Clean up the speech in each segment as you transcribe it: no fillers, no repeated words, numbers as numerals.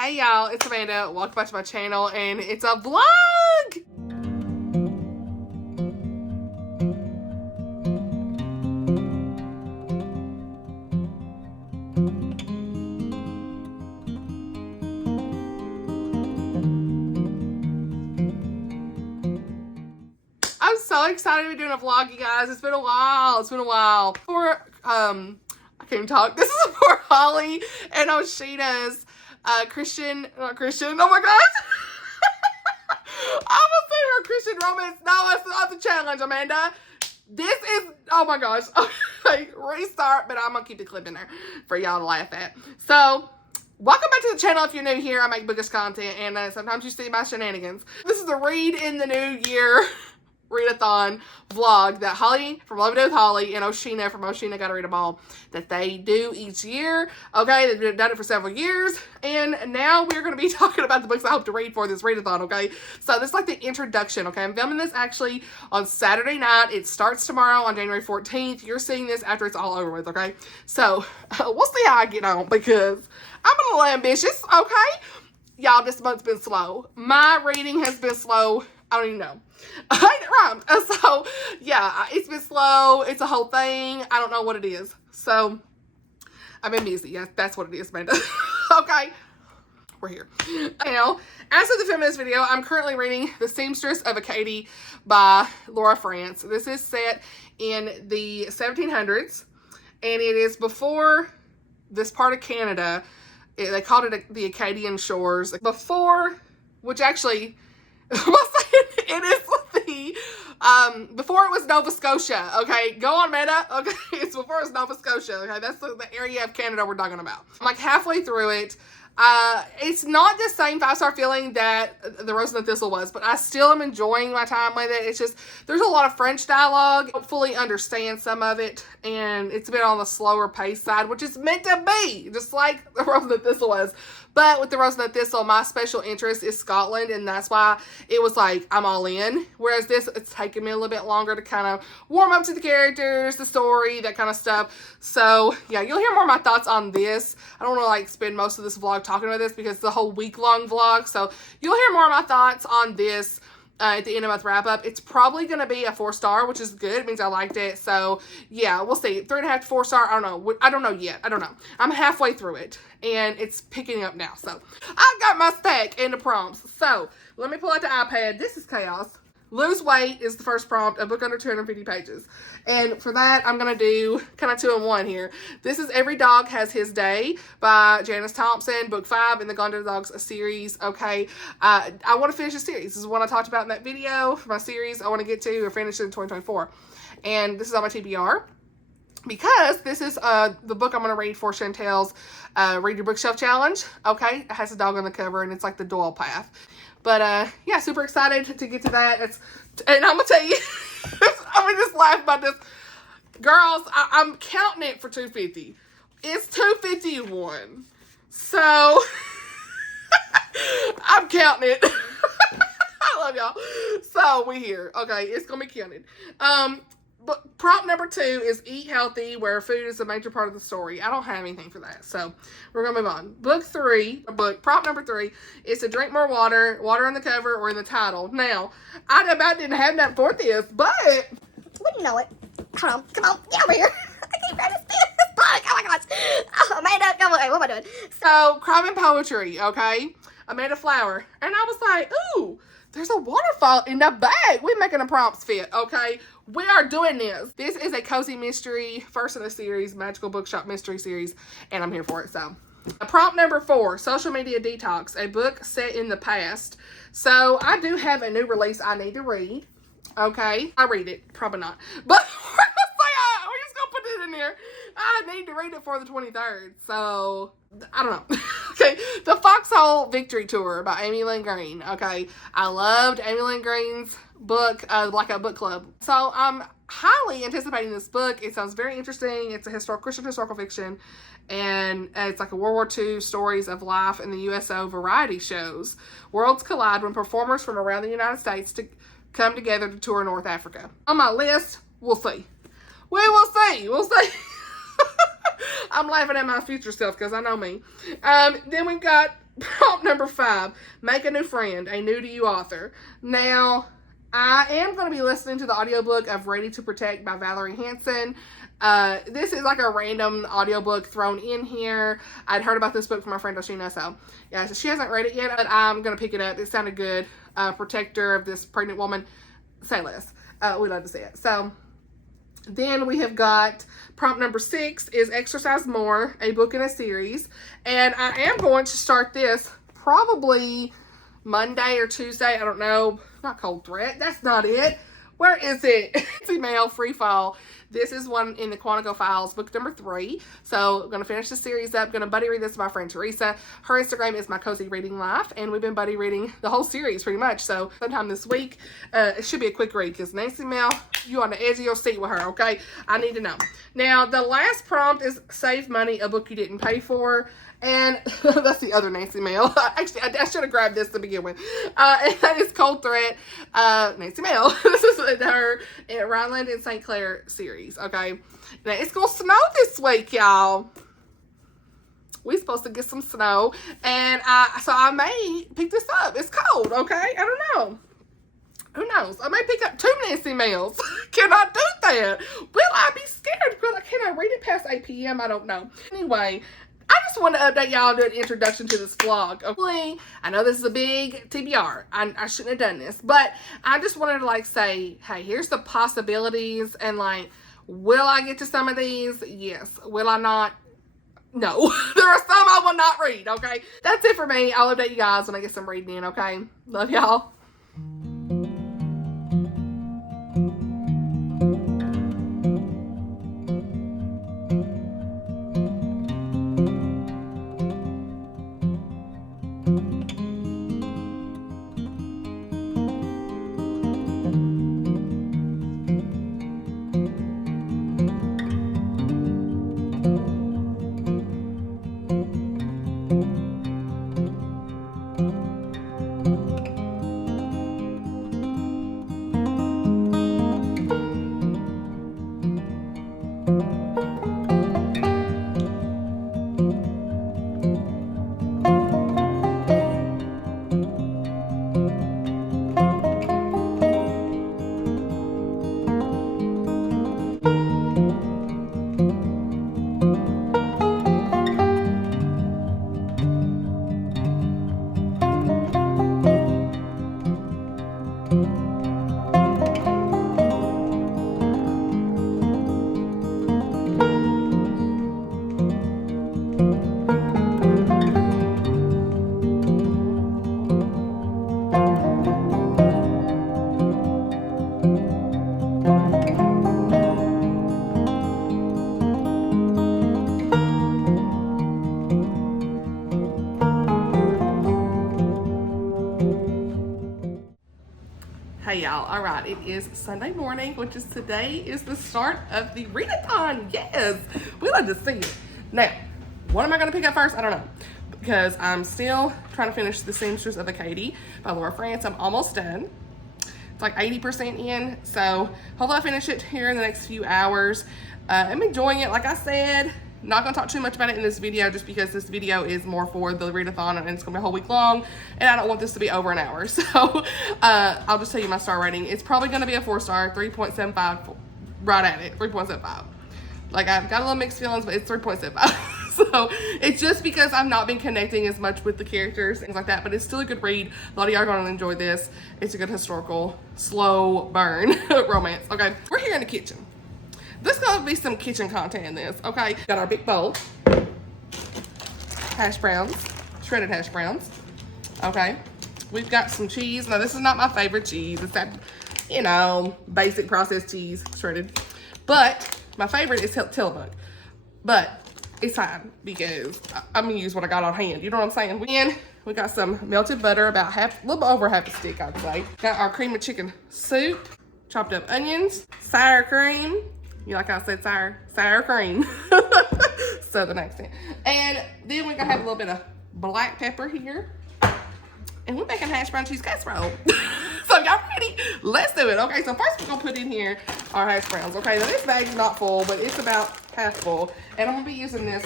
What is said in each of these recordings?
Hey y'all, it's Amanda. Welcome back to my channel, and it's a vlog! I'm so excited to be doing a vlog, you guys. It's been a while. For, I can't even talk. This is for Holly and Oceana's not Christian, oh my gosh. I was saying her Christian romance. No, that's not the challenge, Amanda. This is, oh my gosh. Okay, restart, but I'm gonna keep the clip in there for y'all to laugh at. So, welcome back to the channel if you're new here. I make bookish content, and sometimes you see my shenanigans. This is the Read in the New Year Readathon vlog that Holly from Love It with Holly and Oceana from Oceana Gotta Read 'Em All that they do each year. Okay, they've done it for several years, and now we're going to be talking about the books I hope to read for this readathon. Okay, so this is like the introduction. Okay, I'm filming this actually on Saturday night. It starts tomorrow on January 14th. You're seeing this after it's all over with. Okay, so we'll see how I get on because I'm a little ambitious. Okay, y'all, this month's been slow. My reading has been slow. I don't even know. It rhymed. So, yeah, it's been slow. It's a whole thing. I don't know what it is. So, I've been busy. Yes, that's what it is, Amanda. Okay. We're here. Now, as of the film of this video, I'm currently reading The Seamstress of Acadie by Laura Frantz. This is set in the 1700s, and it is before this part of Canada. They called it the Acadian shores. Which actually, it is the, before it was Nova Scotia, okay? Go on, Amanda, okay? It's before it was Nova Scotia, okay? That's the area of Canada we're talking about. I'm like halfway through it. It's not the same 5-star feeling that The Rose and the Thistle was, but I still am enjoying my time with it. It's just, there's a lot of French dialogue. I don't fully understand some of it, and it's been on the slower pace side, which is meant to be, just like The Rose and the Thistle was. But with The Rose and the Thistle, my special interest is Scotland, and that's why it was like, I'm all in. Whereas this, it's taken me a little bit longer to kind of warm up to the characters, the story, that kind of stuff. So, yeah, you'll hear more of my thoughts on this. I don't want to, like, spend most of this vlog talking about this because it's a whole week-long vlog. So, you'll hear more of my thoughts on this at the end of my wrap-up. It's probably going to be a 4-star, which is good. It means I liked it. So, yeah, we'll see. 3.5 to 4-star, I don't know. I don't know yet. I don't know. I'm halfway through it, and it's picking up now. So, I've got my stack in the prompts. So, let me pull out the iPad. This is chaos. Lose weight is the first prompt, a book under 250 pages. And for that, I'm going to do kind of 2-in-1 here. This is Every Dog Has His Day by Janice Thompson, book 5 in the Gone to the Dogs series. Okay, I want to finish the series. This is what I talked about in that video for my series I want to get to or finish in 2024. And this is on my TBR. Because this is the book I'm going to read for Chantel's Read Your Bookshelf Challenge. Okay, it has a dog on the cover, and it's like the Doyle path. But, yeah, super excited to get to that. And I'm going to tell you, I'm going to just laugh about this. Girls, I'm counting it for 250. It's 251. So, I'm counting it. I love y'all. So, we here. Okay, it's going to be counted. But prompt number 2 is Eat Healthy, where food is a major part of the story. I don't have anything for that, so we're going to move on. Prompt number 3 is to drink more water on the cover or in the title. Now, I about didn't have that for this, but wouldn't know it. Hold on, come on, get over here. I can't finish this book. Oh my gosh. Oh, Amanda, come on. What am I doing? So, crime and poetry, okay? Amanda Flower. And I was like, ooh, there's a waterfall in the bag. We're making the prompts fit, okay? We are doing this. This is a cozy mystery, first in the series, magical bookshop mystery series, and I'm here for it, so. Prompt number 4, Social Media Detox, a book set in the past. So, I do have a new release I need to read, okay? I read it, probably not, but we're just gonna put it in there. I need to read it for the 23rd, so, I don't know. Okay, The Foxhole Victory Tour by Amy Lynn Green. Okay, I loved Amy Lynn Green's book, Blackout Book Club. So I'm highly anticipating this book. It sounds very interesting. It's a Christian historical fiction, and it's like a World War II stories of life in the USO variety shows. Worlds collide when performers from around the United States come together to tour North Africa. On my list, we'll see. We will see. We'll see. I'm laughing at my future self because I know me. Then we've got Prompt number 5, make a new friend, a new to you author. Now, I am going to be listening to the audiobook of Ready to Protect by Valerie Hansen. This is like a random audiobook thrown in here. I'd heard about this book from my friend Oceana, so yeah, so she hasn't read it yet, but I'm going to pick it up. It sounded good. Protector of this pregnant woman. Say less. We love to see it. So then we have got prompt number 6 is Exercise More, a book in a series. And I am going to start this probably Monday or Tuesday. I don't know. Not Cold Threat. That's not it. Where is it? It's Mehl Free Fall. This is one in the Quantico Files, book number 3. So I'm going to finish the series up. Going to buddy read this with my friend Teresa. Her Instagram is My Cozy Reading Life. And we've been buddy reading the whole series pretty much. So sometime this week, it should be a quick read. Because Nancy Mehl, you on the edge of your seat with her, okay? I need to know. Now, the last prompt is Save Money, a book you didn't pay for. And that's the other Nancy Mehl. Actually, I should have grabbed this to begin with. And that is Cold Threat, Nancy Mehl. This is her Rhineland and St. Clair series, okay? Now, it's going to snow this week, y'all. We're supposed to get some snow. And so I may pick this up. It's cold, okay? I don't know. Who knows? I may pick up 2 Nancy Mehls. Can I do that? Will I be scared? Can I read it past 8 p.m.? I don't know. Anyway, I just want to update y'all and do an introduction to this vlog. Okay, I know this is a big TBR. I shouldn't have done this, but I just wanted to like say, hey, here's the possibilities, and like, will I get to some of these? Yes. Will I not? No. There are some I will not read, okay? That's it for me. I'll update you guys when I get some reading in, okay? Love y'all. Hey y'all, all right, it is Sunday morning, which is today is the start of the readathon. Yes, we love to see it. Now, what am I going to pick up first? I don't know, because I'm still trying to finish The Seamstress of Acadie by Frantz. I'm almost done. It's like 80% in, so hopefully I finish it here in the next few hours. I'm enjoying it, like I said. Not gonna talk too much about it in this video just because this video is more for the readathon and it's gonna be a whole week long and I don't want this to be over an hour. So I'll just tell you my star rating. It's probably gonna be a 4-star, 3.75, right at it, 3.75. Like, I've got a little mixed feelings, but it's 3.75. So it's just because I've not been connecting as much with the characters, things like that, but it's still a good read. A lot of y'all are gonna enjoy this. It's a good historical, slow burn romance. Okay, we're here in the kitchen. There's gonna be some kitchen content in this, okay? Got our big bowl. Hash browns, shredded hash browns, okay? We've got some cheese. Now, this is not my favorite cheese. It's that, you know, basic processed cheese, shredded. But my favorite is Tillamook. But it's fine because I'm gonna use what I got on hand. You know what I'm saying? Then we got some melted butter, about a little bit over half a stick, I'd say. Got our cream of chicken soup, chopped up onions, sour cream. You like I said, sour cream. Southern accent. And then we're gonna have a little bit of black pepper here. And we're making hash brown cheese casserole. So y'all ready? Let's do it. Okay, so first we're gonna put in here our hash browns. Okay, now this bag's not full, but it's about half full. And I'm gonna be using this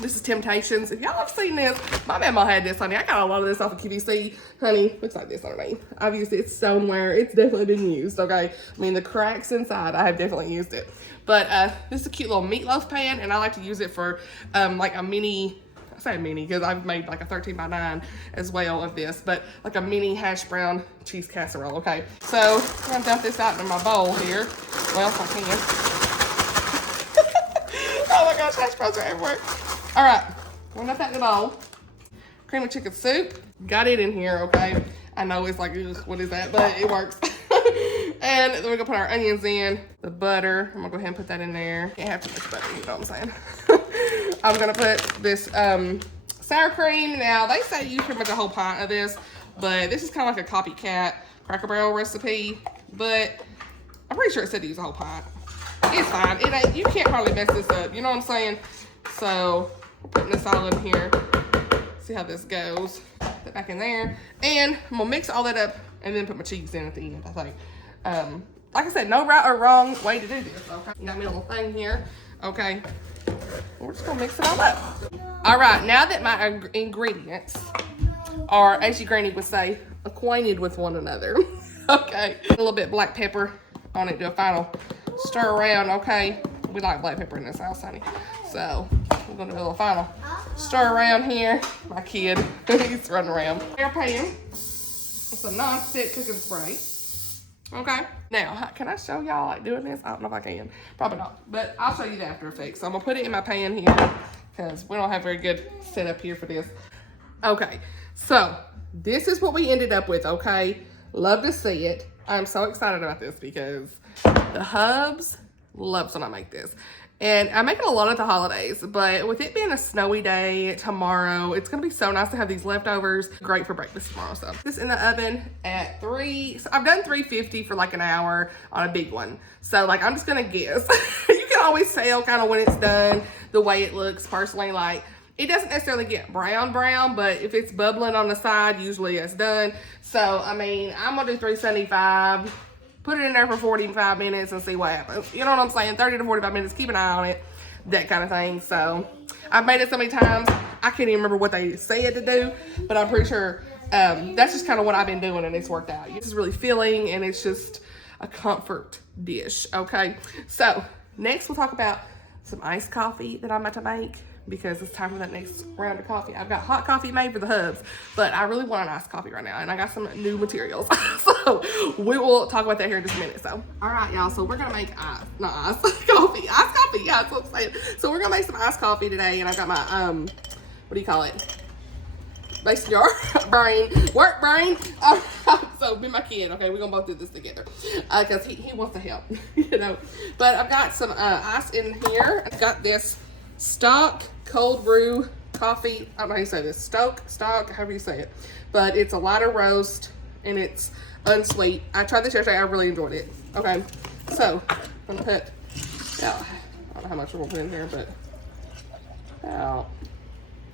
This is Temptations. If y'all have seen this, my mama had this, honey. I got a lot of this off of QVC. Honey, looks like this underneath. I've used it. It's stoneware. It's definitely been used, okay? I mean, the cracks inside, I have definitely used it. But this is a cute little meatloaf pan, and I like to use it for like a mini, I say mini because I've made like a 13x9 as well of this, but like a mini hash brown cheese casserole, okay? So I'm gonna dump this out in my bowl here. Well, if I can. Oh my gosh, hash browns are everywhere. All right, I'm gonna put that in the bowl. Cream of chicken soup, got it in here, okay? I know it's like, ugh, what is that? But it works. And then we're gonna put our onions in, the butter. I'm gonna go ahead and put that in there. Can't have too much butter, you know what I'm saying? I'm gonna put this sour cream. Now, they say use pretty much a whole pint of this, but this is kind of like a copycat Cracker Barrel recipe, but I'm pretty sure it said to use a whole pint. It's fine. It ain't, you can't hardly mess this up, you know what I'm saying? So, we're putting this all in here. See how this goes. Put it back in there. And I'm gonna mix all that up and then put my cheese in at the end, I think. Like I said, no right or wrong way to do this, okay? Got me a little thing here, okay? We're just gonna mix it all up. All right, now that my ingredients are, as your granny would say, acquainted with one another, okay? A little bit black pepper on it, do a final stir around, okay? We like black pepper in this house, honey. So, we're gonna do a little final stir around here. My kid, he's running around. Air pan, it's a non-stick cooking spray. Okay, now, can I show y'all like doing this? I don't know if I can, probably not, but I'll show you the after effects. So I'm gonna put it in my pan here because we don't have very good setup here for this. Okay, so this is what we ended up with, okay? Love to see it. I'm so excited about this because the hubs loves when I make this. And I make it a lot at the holidays, but with it being a snowy day tomorrow, it's gonna be so nice to have these leftovers. Great for breakfast tomorrow. So this in the oven at so I've done 350 for like an hour on a big one. So like, I'm just gonna guess. You can always tell kind of when it's done, the way it looks personally. Like, it doesn't necessarily get brown, but if it's bubbling on the side, usually it's done. So, I mean, I'm gonna do 375. Put it in there for 45 minutes and see what happens. You know what I'm saying? 30 to 45 minutes, keep an eye on it, that kind of thing. So, I've made it so many times, I can't even remember what they said to do, but I'm pretty sure that's just kind of what I've been doing and it's worked out. It's really filling and it's just a comfort dish, okay? So, next we'll talk about some iced coffee that I'm about to make because it's time for that next round of coffee. I've got hot coffee made for the hubs, but I really want an iced coffee right now, and I got some new materials. So we will talk about that here in just a minute. So, all right, y'all. So we're gonna make iced coffee. Yeah, that's what I'm saying. So we're gonna make some iced coffee today, and I've got my what do you call it? Mason jar work brain. So be my kid, okay? We're gonna both do this together because he wants to help, you know. But I've got some ice in here. I've got this stock cold brew coffee. I don't know how you say this. Stock, however you say it. But it's a lighter roast and it's unsweet. I tried this yesterday. I really enjoyed it. Okay, so I'm gonna put. I don't know how much we're gonna put in here, but about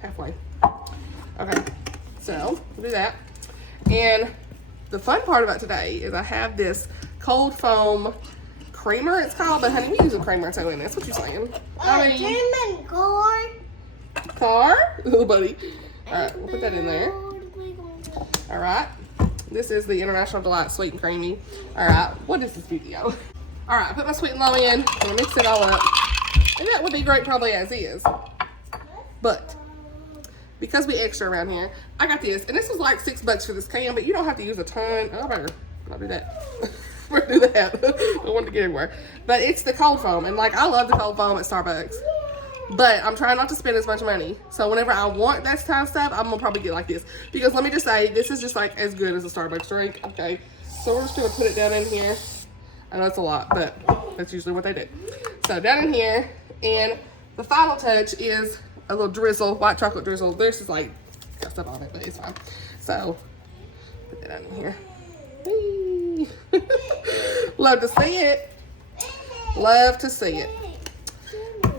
halfway. Okay, so we'll do that. And the fun part about today is I have this cold foam creamer, it's called, but honey, we use a creamer too in this. What you saying? I mean, German car? Little buddy. Alright, we'll put that in there. Alright. This is the International Delight Sweet and Creamy. Alright, what is this video? Alright, I put my sweet and low in. I'm gonna mix it all up. And that would be great probably as is. But because we extra around here, I got this. And this was like $6 for this can, but you don't have to use a ton. Oh, I better not do that. We're gonna do that. I don't want to get anywhere. But it's the cold foam. And like, I love the cold foam at Starbucks. But I'm trying not to spend as much money. So whenever I want that kind of stuff, I'm gonna probably get like this. Because let me just say, this is just like as good as a Starbucks drink. Okay. So we're just gonna put it down in here. I know it's a lot, but that's usually what they do. So down in here. And the final touch is a little drizzle, white chocolate drizzle. This is like, got stuff on it, but it's fine. So put that down in here. Whee. Love to see it. Love to see it.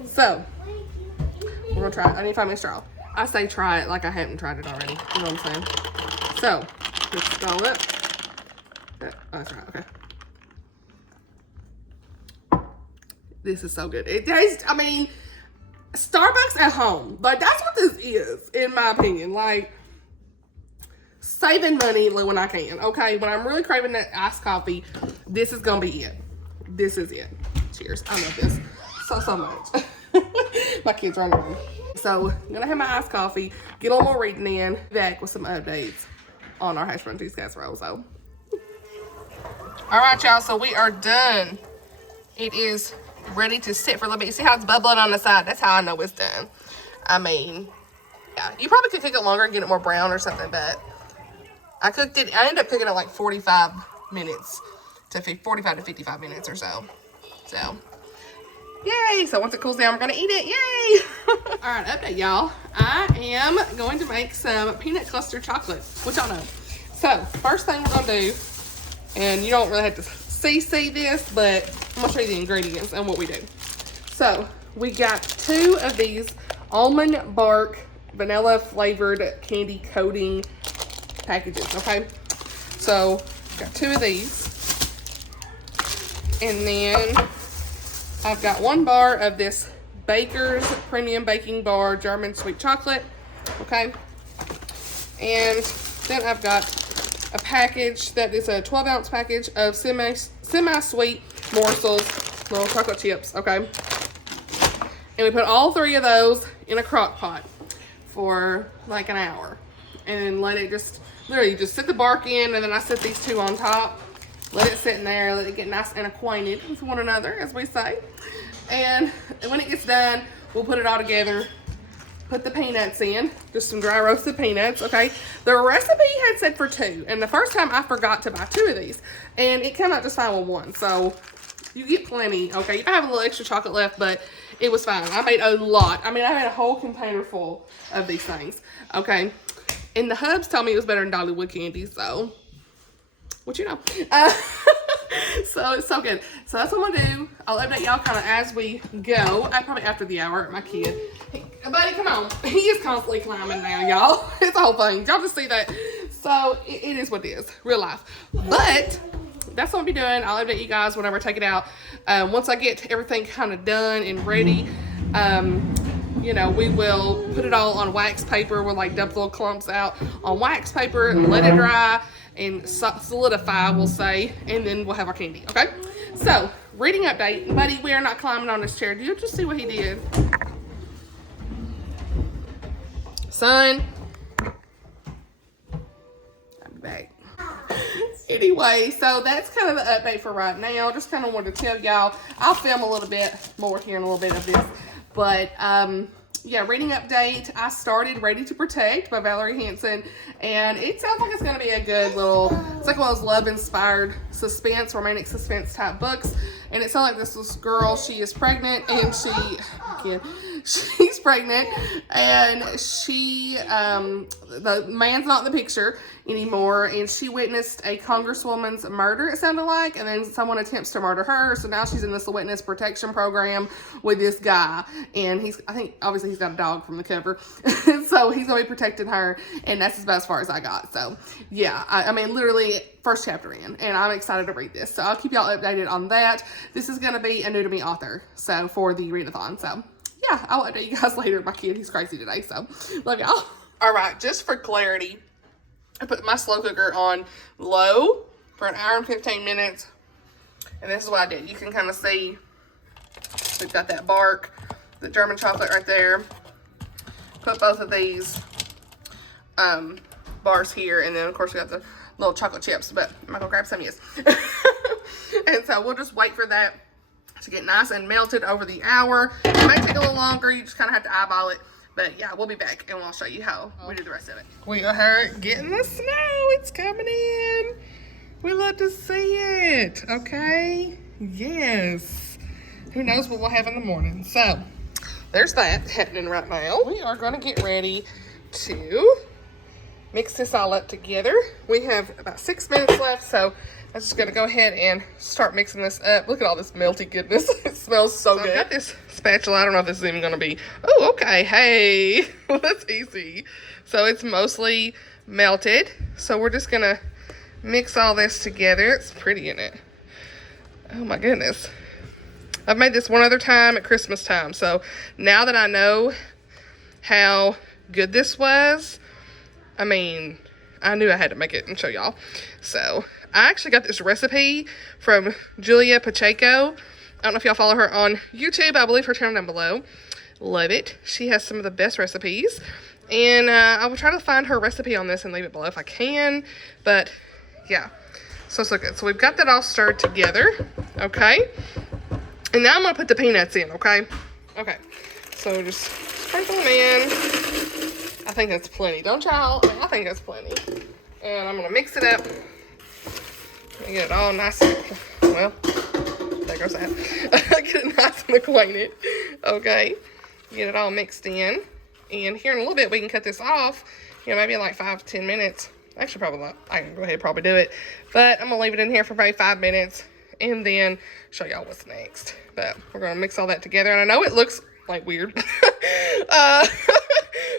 So we're gonna try it. I need to find my straw. I say try it like I haven't tried it already. You know what I'm saying? So let's straw up. Oh, that's right. Okay. This is so good. It tastes, I mean, Starbucks at home. Like, that's what this is, in my opinion. Like, saving money when I can, okay? When I'm really craving that iced coffee, this is gonna be it. This is it. Cheers. I love this so much. My kids are on the room. So, I'm gonna have my iced coffee, get a little more reading in, back with some updates on our Hashbrown cheese casserole. So, all right, y'all. So we are done. It is ready to sit for a little bit. You see how it's bubbling on the side? That's how I know it's done. I mean, yeah, you probably could cook it longer and get it more brown or something, but I ended up cooking it like 45 minutes to 45 to 55 minutes or so. So, yay. So once it cools down, we're going to eat it. Yay. All right, update, y'all. I am going to make some peanut cluster chocolate, which y'all know. So, first thing we're going to do, and you don't really have to see this, but I'm going to show you the ingredients and what we do. So, we got 2 of these almond bark vanilla flavored candy coating packages, okay? So, got 2 of these. And then I've got 1 bar of this Baker's Premium Baking Bar German Sweet Chocolate, okay? And then I've got a package that is a 12-ounce package of semi-sweet morsels, little chocolate chips, okay? And we put all 3 of those in a crock pot for like an hour. And then let it just, literally just sit the bark in, and then I set these 2 on top. Let it sit in there, let it get nice and acquainted with one another, as we say. And when it gets done, we'll put it all together, put the peanuts in, just some dry roasted peanuts, okay? The recipe had said for 2, and the first time I forgot to buy 2 of these, and it came out just fine with 1, so you get plenty, okay? You might have a little extra chocolate left, but it was fine. I made a lot. I mean, I had a whole container full of these things, okay? And the hubs told me it was better than Dollywood candy, so what you know. So it's so good. So that's what I'm gonna do. I'll update y'all kind of as we go. Probably after the hour. My kid, hey, buddy, come on. He is constantly climbing now, y'all. It's a whole thing. Y'all just see that. So it is what it is, real life. But that's what I'll be doing. I'll update you guys whenever I take it out. Once I get everything kind of done and ready, you know, we will put it all on wax paper. We'll like dump little clumps out on wax paper and let it dry and solidify, we'll say, and then we'll have our candy, okay? So, reading update. Buddy, we are not climbing on this chair. Did you just see what he did? Son. I'll be back. Anyway, so that's kind of the update for right now. Just kind of wanted to tell y'all. I'll film a little bit more here in a little bit of this. But, yeah, reading update. I started Ready to Protect by Valerie Hansen, and it sounds like it's going to be a good little, it's like one of those love-inspired suspense, romantic suspense type books. And it sounds like this girl, she is pregnant, and she's pregnant, and she, the man's not in the picture anymore, and she witnessed a congresswoman's murder, it sounded like, and then someone attempts to murder her, so now she's in this witness protection program with this guy, and I think, obviously he's got a dog from the cover, so he's gonna be protecting her, and that's about as far as I got. So, yeah, I mean, literally, first chapter in, and I'm excited to read this, so I'll keep y'all updated on that. This is gonna be a new to me author, so, for the readathon, so yeah, I'll update you guys later. My kid, he's crazy today, so love y'all. All right, just for clarity, I put my slow cooker on low for an hour and 15 minutes, and this is what I did. You can kind of see we've got that bark, the German chocolate right there. Put both of these bars here, and then of course we got the little chocolate chips, but I'm not gonna grab some, yes. And so we'll just wait for that to get nice and melted over the hour. It may take a little longer. You just kind of have to eyeball it. But yeah, we'll be back and we'll show you how we do the rest of it. We are getting the snow. It's coming in. We love to see it. Okay. Yes. Who knows what we'll have in the morning. So there's that happening right now. We are going to get ready to mix this all up together. We have about 6 minutes left, so I'm just gonna go ahead and start mixing this up. Look at all this melty goodness. It smells so good. I've got this spatula. I don't know if this is even gonna be, oh, okay, hey, well, that's easy. So it's mostly melted. So we're just gonna mix all this together. It's pretty in it. Oh my goodness. I've made this one other time at Christmas time. So now that I know how good this was, I mean, I knew I had to make it and show y'all. So I actually got this recipe from Julia Pacheco. I don't know if y'all follow her on YouTube. I believe her channel down below. Love it. She has some of the best recipes. And I will try to find her recipe on this and leave it below if I can. But yeah, so it's so good. So we've got that all stirred together. Okay. And now I'm going to put the peanuts in. Okay. Okay. So just sprinkle them in. I think that's plenty. Don't y'all? I mean, I think that's plenty. And I'm going to mix it up. Get it all nice and, well, there goes that. Get it nice and acquainted. Okay. Get it all mixed in. And here in a little bit, we can cut this off. You know, maybe in like 5 to 10 minutes. Actually, probably not. I can go ahead and probably do it. But I'm going to leave it in here for maybe 5 minutes. And then show y'all what's next. But we're going to mix all that together. And I know it looks like weird.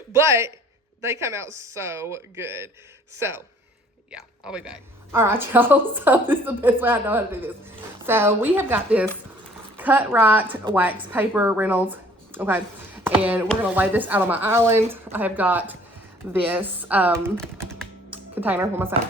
But they come out so good. So, yeah, I'll be back. All right, y'all. So this is the best way I know how to do this. So we have got this Cut Right wax paper Reynolds. Okay. And we're going to lay this out on my island. I have got this container. What am I saying?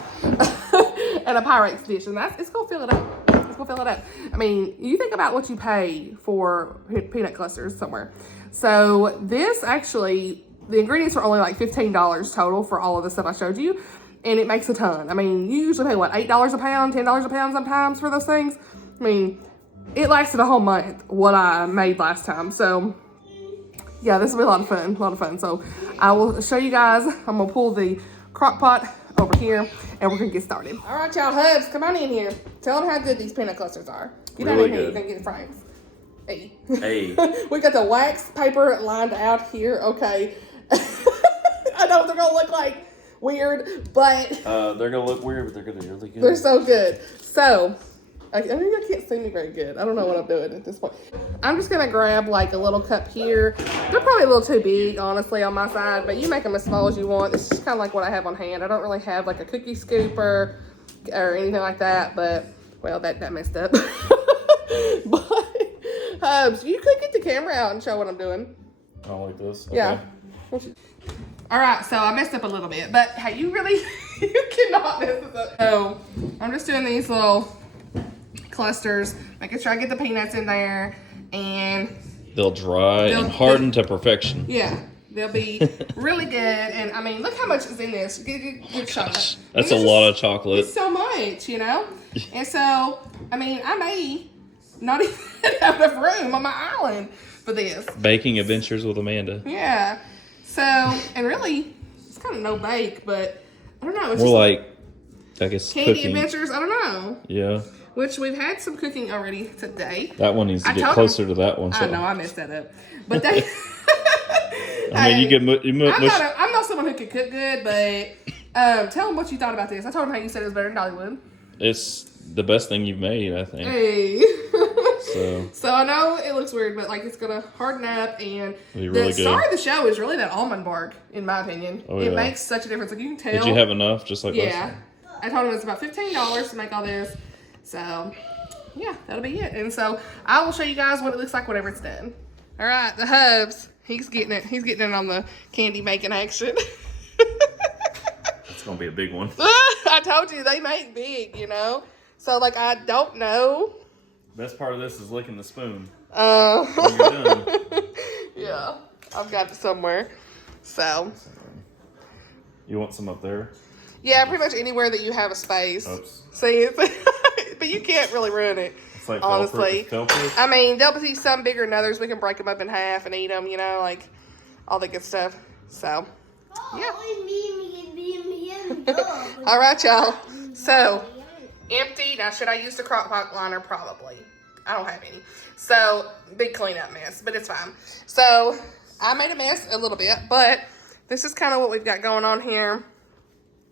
And a Pyrex dish. And it's going to fill it up. It's going to fill it up. I mean, you think about what you pay for peanut clusters somewhere. So this actually, the ingredients are only like $15 total for all of the stuff I showed you. And it makes a ton. I mean, you usually pay, what, $8 a pound, $10 a pound sometimes for those things? I mean, it lasted a whole month, what I made last time. So, yeah, this will be a lot of fun. So, I will show you guys. I'm going to pull the crock pot over here, and we're going to get started. All right, y'all, Hubs, come on in here. Tell them how good these peanut clusters are. Get really out in here. good. You're going to get Frantz. Hey. Hey. We got the wax paper lined out here. Okay. I know they're going to look like weird, but they're gonna look weird, but they're gonna be really good. They're so good. So I mean, you can't see me very good. I don't know what I'm doing at this point. I'm just gonna grab like a little cup here. They're probably a little too big, honestly, on my side, but you make them as small as you want. It's just kind of like what I have on hand. I don't really have like a cookie scooper or anything like that, but well, that messed up. But you could get the camera out and show what I'm doing. Oh, like this? Okay. Yeah. All right, so I messed up a little bit, but hey, you really, you cannot mess this up. So I'm just doing these little clusters, making sure I get the peanuts in there, and They'll dry and harden to perfection. Yeah, they'll be really good. And I mean, look how much is in this. Good shot. That's a lot of chocolate. It's so much, you know? And so, I mean, I may not even have enough room on my island for this. Baking adventures with Amanda. Yeah. So, and really, it's kind of no bake, but I don't know. It's More just like, I guess, candy cooking. adventures. I don't know. Yeah. Which we've had some cooking already today. That one needs to get closer to that one. So. I know, I messed that up. But they... I mean, you could... I'm not someone who can cook good, but tell them what you thought about this. I told them how you said it was better than Dollywood. It's the best thing you've made, I think. Hey. So I know it looks weird, but like it's gonna harden up, and be really the star of the show is really that almond bark, in my opinion. Oh, it yeah. makes such a difference. Like you can tell. Did you have enough, just like Yeah. I told him it's about $15 to make all this. So yeah, that'll be it. And so I will show you guys what it looks like whenever it's done. All right, the Hubs. He's getting it. He's getting it on the candy making action. It's gonna be a big one. I told you they make big, you know. So like I don't know. Best part of this is licking the spoon. When you're done. Yeah, I've got it somewhere. So. You want some up there? Yeah, pretty much anywhere that you have a space. Oops. See, but you can't really ruin it. It's like honestly. Velcro. I mean, there'll be some bigger than others. We can break them up in half and eat them, you know, like all the good stuff. So, yeah. All right, y'all. So, empty. Now, should I use the crock pot liner? Probably. I don't have any. So, big cleanup mess, but it's fine. So, I made a mess a little bit, but this is kind of what we've got going on here.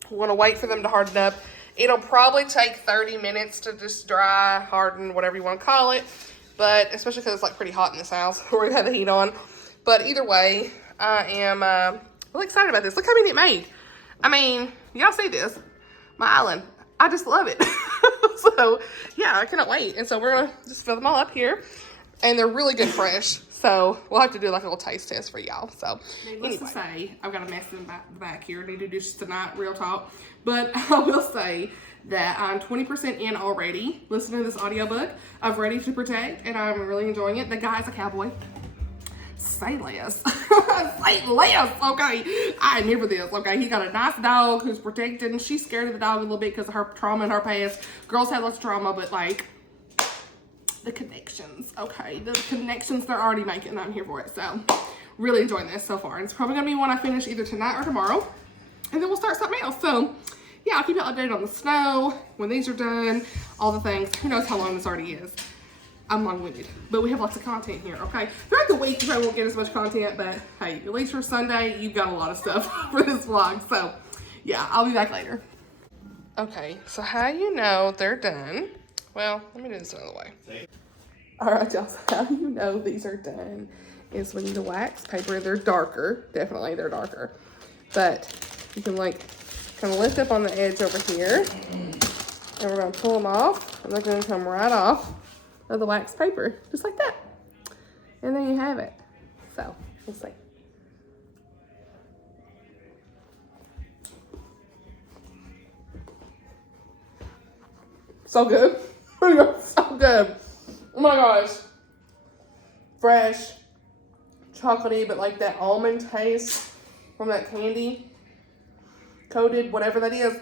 We're going to wait for them to harden up. It'll probably take 30 minutes to just dry, harden, whatever you want to call it. But especially because it's like pretty hot in this house where we have the heat on. But either way, I am really excited about this. Look how many it made. I mean, y'all see this. My island. I just love it. So, yeah, I cannot wait. And so we're going to just fill them all up here. And they're really good fresh. So we'll have to do like a little taste test for y'all. So needless to say, I've got a mess in the back here. I need to do this tonight, real talk. But I will say that I'm 20% in already listening to this audiobook of Ready to Protect, and I'm really enjoying it. The guy's a cowboy. Say less. Say less, okay? I remember this, okay? He got a nice dog who's protected, and she's scared of the dog a little bit because of her trauma in her past. Girls have lots of trauma, but like, the connections, okay? The connections they're already making, I'm here for it. So, really enjoying this so far. And it's probably gonna be one I finish either tonight or tomorrow. And then we'll start something else. So, yeah, I'll keep you updated on the snow, when these are done, all the things. Who knows how long this already is. I'm long-winded, but we have lots of content here, okay? Throughout the week, you probably won't get as much content, but hey, at least for Sunday, you've got a lot of stuff for this vlog. So, yeah, I'll be back later. Okay, so how you know they're done? Well, let me do this another way. All right, y'all, so how you know these are done is when the wax paper, they're darker. Definitely, they're darker. But you can, like, kind of lift up on the edge over here, and we're going to pull them off, and they're going to come right off of the wax paper, just like that. And then you have it. So, let's see. So good. So good. Oh my gosh. Fresh, chocolatey, but like that almond taste from that candy. Coated, whatever that is.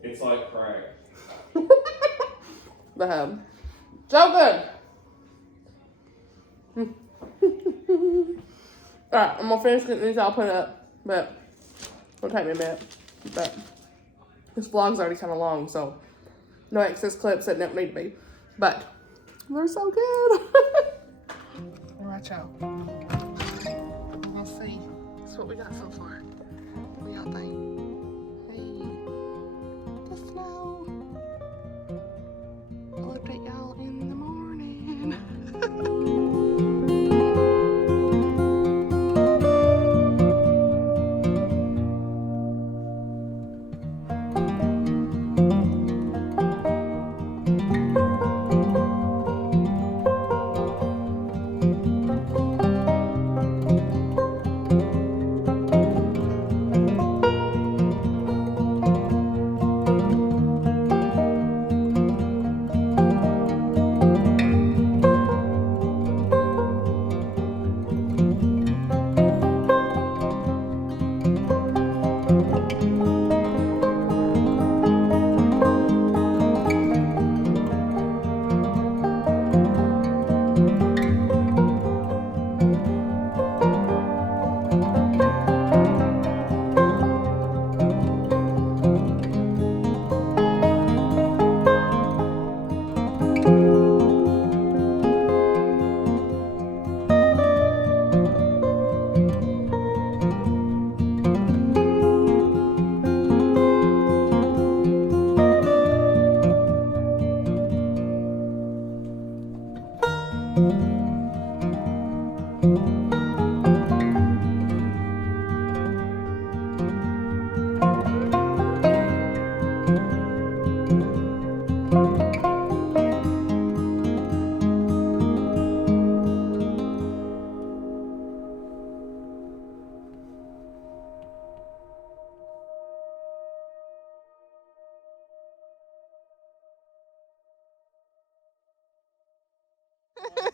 It's like crack. So good. Alright, I'm gonna finish getting these all put up, but it'll take me a minute. But this vlog's already kind of long, so no excess clips that don't need to be. But they're so good. Alright, y'all. We'll see. That's what we got so far. What do y'all think? Hey, the snow. I'll update y'all in the morning.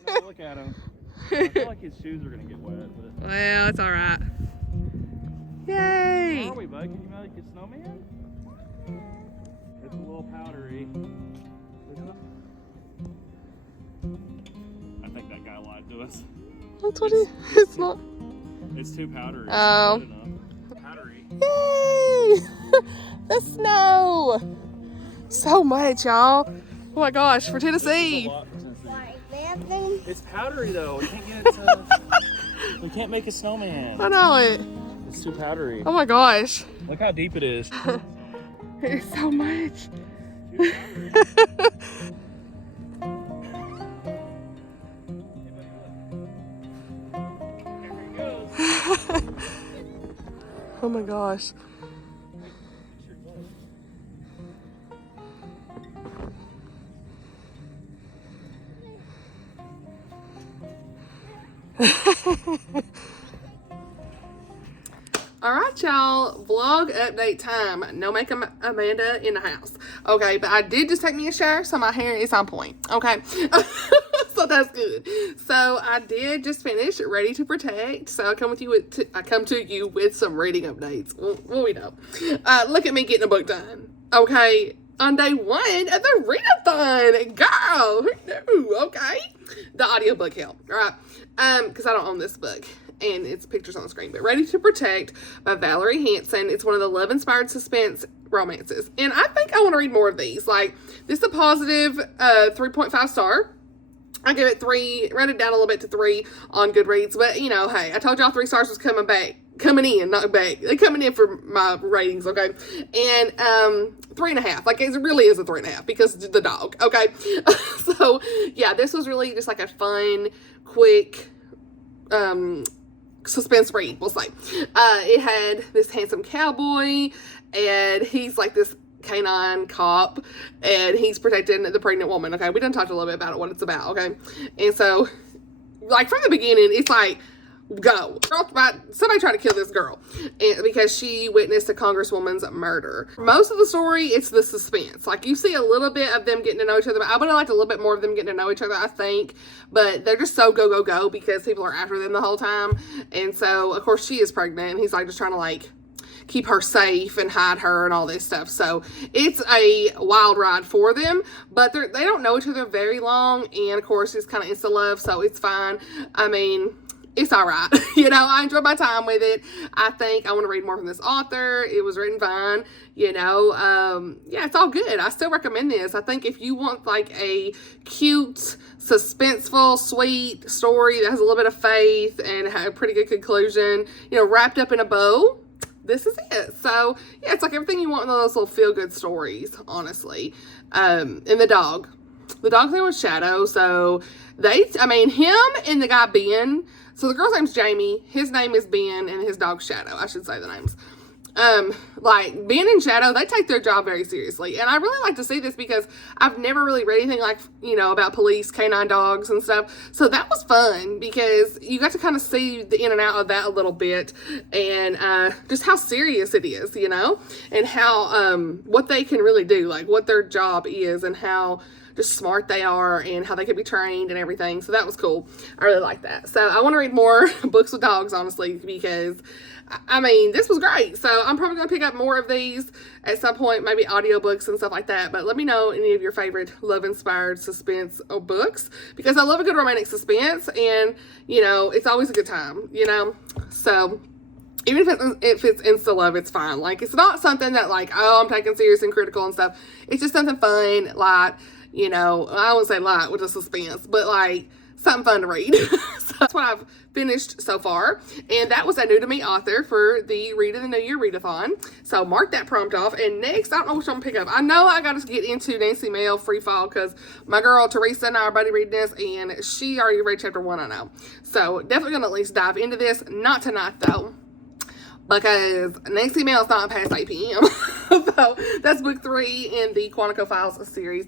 No, look at him. I feel like his shoes are gonna get wet. But... Well, it's all right. Yay! Where are we, bud? Can you make a snowman? It's a little powdery. I think that guy lied to us. That's what it's not. It's too powdery. Oh. It's not enough. Powdery. Yay! The snow! So much, y'all. Oh my gosh, for Tennessee. It's powdery though. We can't get we can't make a snowman. I know it. It's too powdery. Oh my gosh. Look how deep it is. It's so much. Too powdery. Here he goes. Oh my gosh. All right, y'all, vlog update time. No make Amanda in the house. Okay, but I did just take me a shower, so my hair is on point. Okay, so that's good. So I did just finish Ready to Protect. So I come to you with some reading updates. Well, we know. Look at me getting a book done. Okay, on day 1 of the readathon, girl. Who knew? Okay, the audiobook helped. All right, because I don't own this book. And it's pictures on the screen, but Ready to Protect by Valerie Hansen. It's one of the love-inspired suspense romances. And I think I want to read more of these. Like, this is a positive 3.5 star. I give it 3, read it down a little bit to 3 on Goodreads. But, you know, hey, I told y'all 3 stars was coming in, not back. They're coming in for my ratings, okay? And 3.5. Like, it really is a 3.5 because the dog, okay? So, yeah, this was really just like a fun, quick, suspense read, we'll say. It had this handsome cowboy, and he's like this canine cop, and he's protecting the pregnant woman. Okay, we done talked a little bit about it, what it's about. Okay, and so like from the beginning, it's like, go. Somebody tried to kill this girl because she witnessed a congresswoman's murder. Most of the story, it's the suspense. Like, you see a little bit of them getting to know each other, but I would have liked a little bit more of them getting to know each other, I think. But they're just so go, go, go because people are after them the whole time. And so, of course, she is pregnant, and he's like just trying to like keep her safe and hide her and all this stuff. So it's a wild ride for them, but they don't know each other very long. And of course, it's kind of insta love, so it's fine. I mean, it's all right. You know, I enjoyed my time with it. I think I want to read more from this author. It was written fine. You know, yeah, it's all good. I still recommend this. I think if you want like a cute, suspenseful, sweet story that has a little bit of faith and a pretty good conclusion, you know, wrapped up in a bow, this is it. So, yeah, it's like everything you want in those little feel-good stories, honestly. And the dog's name was Shadow. So, him and the guy Ben. So, the girl's name's Jamie. His name is Ben, and his dog's Shadow. I should say the names. Like, Ben and Shadow, they take their job very seriously. And I really like to see this because I've never really read anything like, you know, about police, canine dogs and stuff. So that was fun because you got to kind of see the in and out of that a little bit and just how serious it is, you know, and how, what they can really do, like what their job is and how just smart they are and how they can be trained and everything. So that was cool. I really like that. So I want to read more books with dogs, honestly, because I mean, this was great. So I'm probably going to pick up more of these at some point, maybe audiobooks and stuff like that. But let me know any of your favorite love-inspired suspense books, because I love a good romantic suspense, and, you know, it's always a good time, you know. So even if it's insta love, it's fine. Like, it's not something that, like, oh, I'm taking serious and critical and stuff. It's just something fun, light, you know. I wouldn't say light with a suspense, but, like, something fun to read. So that's what I've finished so far, and that was a new to me author for the Read of the New Year Readathon. So mark that prompt off. And next, I don't know which one to pick up. I know I got to get into Nancy Mehl Free Fall because my girl Teresa and I are buddy reading this, and she already read chapter 1, I know. So definitely gonna at least dive into this. Not tonight though, because Nancy Mehl's not past 8 p.m. So that's book 3 in the Quantico Files series.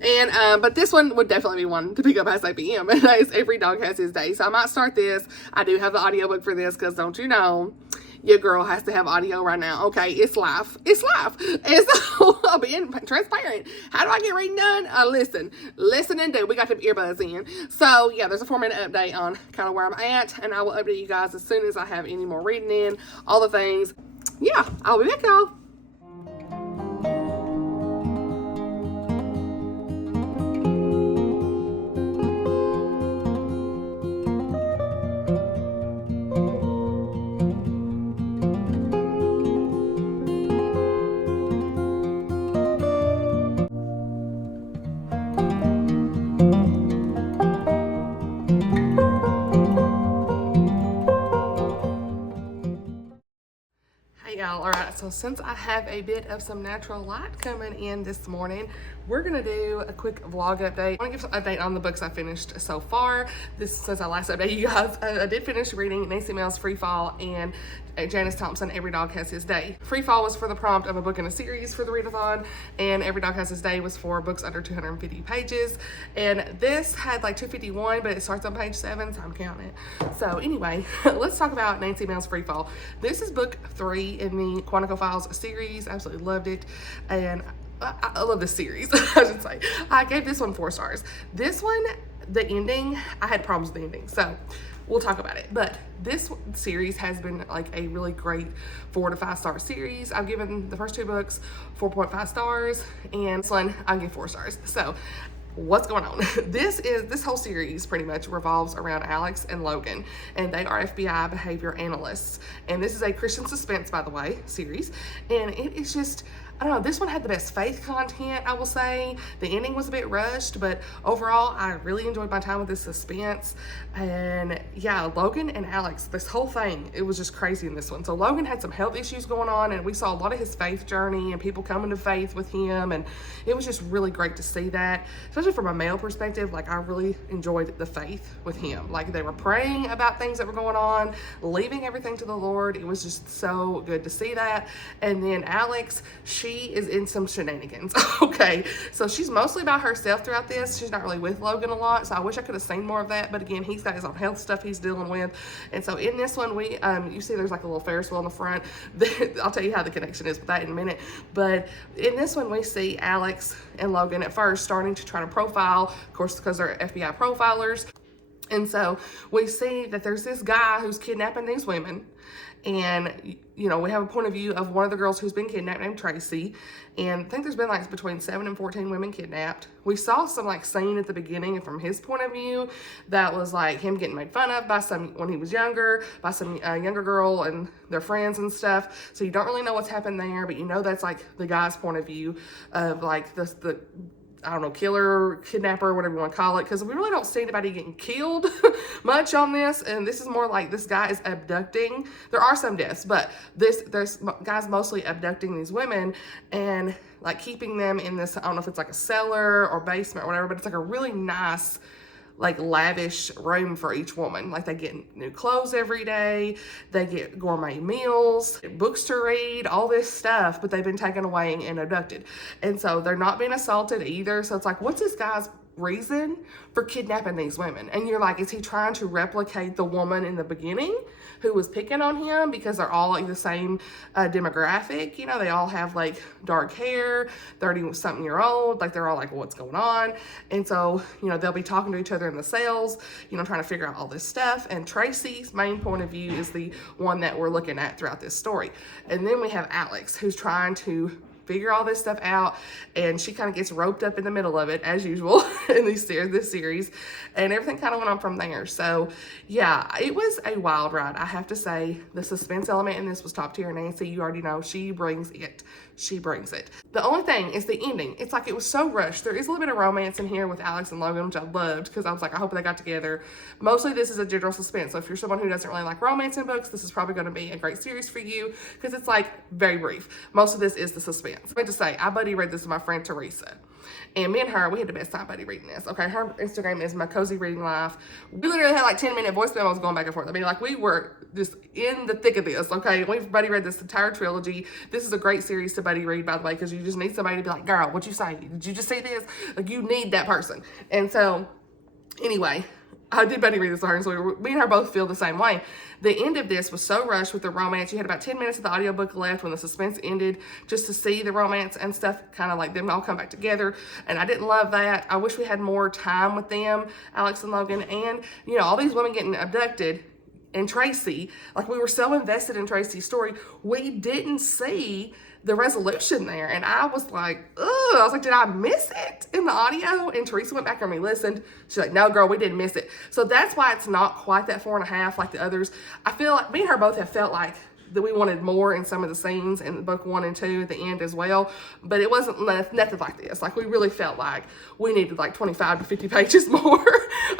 And but this one would definitely be one to pick up past 8 p.m. And every dog has his day. So I might start this. I do have the audiobook for this because don't you know, your girl has to have audio right now. Okay, it's life. It's life. And so I'm being transparent. How do I get reading done? Listen and do. We got the earbuds in. So yeah, there's a 4-minute update on kind of where I'm at, and I will update you guys as soon as I have any more reading in, all the things. Yeah, I'll be back, y'all. All right, so since I have a bit of some natural light coming in this morning, we're gonna do a quick vlog update. I want to give an update on the books I finished so far. This since I last updated you guys, I did finish reading Nancy Mehl's Free Fall and Janice Thompson, Every Dog Has His Day. Free Fall was for the prompt of a book in a series for the readathon, and Every Dog Has His Day was for books under 250 pages. And this had like 251, but it starts on page 7, so I'm counting it. So anyway, let's talk about Nancy Mehl's Free Fall. This is book 3 in the Quantico Files series. Absolutely loved it, and I love this series. I should say I gave this one 4 stars. This one, the ending, I had problems with the ending, so we'll talk about it. But this series has been like a really great 4 to 5 star series. I've given the first 2 books 4.5 stars, and this one I give 4 stars. So what's going on? This whole series pretty much revolves around Alex and Logan, and they are FBI behavior analysts. And this is a Christian suspense, by the way, series. And it is just, I don't know, this one had the best faith content, I will say. The ending was a bit rushed, but overall, I really enjoyed my time with this suspense. And yeah, Logan and Alex, this whole thing, it was just crazy in this one. So Logan had some health issues going on, and we saw a lot of his faith journey and people coming to faith with him, and it was just really great to see that, especially from a male perspective. Like, I really enjoyed the faith with him. Like, they were praying about things that were going on, leaving everything to the Lord. It was just so good to see that. And then Alex, she is in some shenanigans. Okay, so she's mostly by herself throughout this. She's not really with Logan a lot, so I wish I could have seen more of that. But again, he's got his own health stuff he's dealing with. And so in this one, we you see there's like a little Ferris wheel on the front. I'll tell you how the connection is with that in a minute. But in this one, we see Alex and Logan at first starting to try to profile, of course, because they're FBI profilers. And so we see that there's this guy who's kidnapping these women. And, you know, we have a point of view of one of the girls who's been kidnapped named Tracy. And I think there's been like between 7 and 14 women kidnapped. We saw some like scene at the beginning, and from his point of view, that was like him getting made fun of by some, when he was younger, by some younger girl and their friends and stuff. So you don't really know what's happened there, but you know that's like the guy's point of view of like the I don't know, killer, kidnapper, whatever you want to call it, because we really don't see anybody getting killed much on this. And this is more like this guy is abducting. There are some deaths, but there's guys mostly abducting these women and like keeping them in this, I don't know if it's like a cellar or basement or whatever, but it's like a really nice, like lavish room for each woman. Like, they get new clothes every day, they get gourmet meals, books to read, all this stuff, but they've been taken away and abducted. And so they're not being assaulted either. So it's like, what's this guy's reason for kidnapping these women? And you're like, is he trying to replicate the woman in the beginning who was picking on him, because they're all like the same demographic? You know, they all have like dark hair, 30-something year old, like they're all like, what's going on? And so, you know, they'll be talking to each other in the cells, you know, trying to figure out all this stuff. And Tracy's main point of view is the one that we're looking at throughout this story. And then we have Alex, who's trying to figure all this stuff out, and she kind of gets roped up in the middle of it, as usual, in this series, and everything kind of went on from there. So yeah, it was a wild ride, I have to say. The suspense element in this was top tier. Nancy, you already know, she brings it. She brings it. The only thing is the ending. It's like it was so rushed. There is a little bit of romance in here with Alex and Logan, which I loved, because I was like, I hope they got together. Mostly this is a general suspense, so if you're someone who doesn't really like romance in books, this is probably going to be a great series for you, because it's like very brief. Most of this is the suspense. I meant to say, I buddy read this with my friend Teresa, and me and her, we had the best time buddy reading this. Okay, her Instagram is My Cozy Reading Life. We literally had like 10-minute voice memos going back and forth. I mean, like, we were just in the thick of this. Okay, we've buddy read this entire trilogy. This is a great series to buddy read, by the way, because you just need somebody to be like, girl, what you say? Did you just see this? Like, you need that person. And so anyway, I did buddy read this with her, and so me and her both feel the same way. The end of this was so rushed with the romance. You had about 10 minutes of the audiobook left when the suspense ended, just to see the romance and stuff, kind of like them all come back together. And I didn't love that. I wish we had more time with them, Alex and Logan, and, you know, all these women getting abducted. And Tracy, like, we were so invested in Tracy's story, we didn't see the resolution there. And I was like, ugh, I was like, did I miss it in the audio? And Teresa went back and re-listened. She's like, no, girl, we didn't miss it. So that's why it's not quite that 4.5 like the others. I feel like me and her both have felt like that we wanted more in some of the scenes in book 1 and 2 at the end as well, but it wasn't nothing like this. Like, we really felt like we needed like 25 to 50 pages more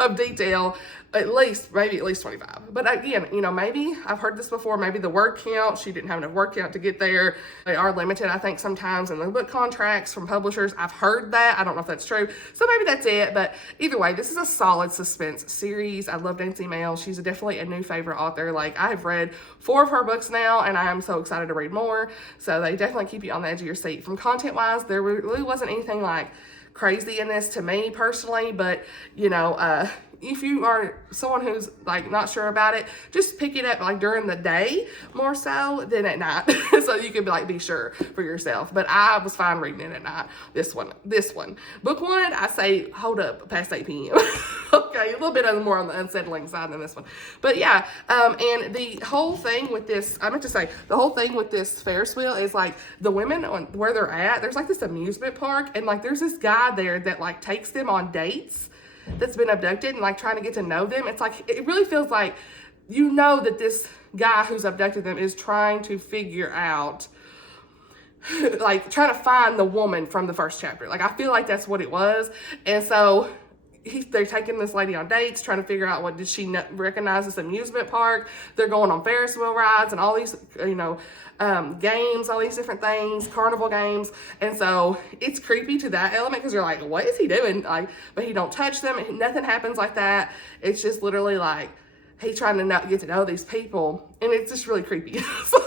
of detail, maybe at least 25. But again, you know, maybe I've heard this before, maybe the word count, she didn't have enough word count to get there. They are limited, I think, sometimes in the book contracts from publishers. I've heard that. I don't know if that's true. So maybe that's it. But either way, this is a solid suspense series. I love Nancy Mehl. She's definitely a new favorite author. Like, I have read 4 of her books now. now, and I am so excited to read more. So they definitely keep you on the edge of your seat. From content-wise, there really wasn't anything like crazy in this to me personally, but you know, if you are someone who's like not sure about it, just pick it up like during the day more so than at night. So you can be sure for yourself. But I was fine reading it at night. This one. Book one, I say hold up past 8 p.m. Okay, a little bit more on the unsettling side than this one. But yeah, and the whole thing with this, I meant to say, the whole thing with this Ferris wheel is like the women on where they're at, there's like this amusement park, and like there's this guy there that like takes them on dates that's been abducted and like trying to get to know them. It's like, it really feels like, you know, that this guy who's abducted them is trying to figure out, like trying to find the woman from the first chapter. Like I feel like that's what it was. And so they're taking this lady on dates, trying to figure out what did she recognize this amusement park. They're going on Ferris wheel rides and all these, you know, games, all these different things, carnival games. And so it's creepy to that element because you're like, what is he doing? Like, but he don't touch them. Nothing happens like that. It's just literally like he's trying to get to know these people, and it's just really creepy. So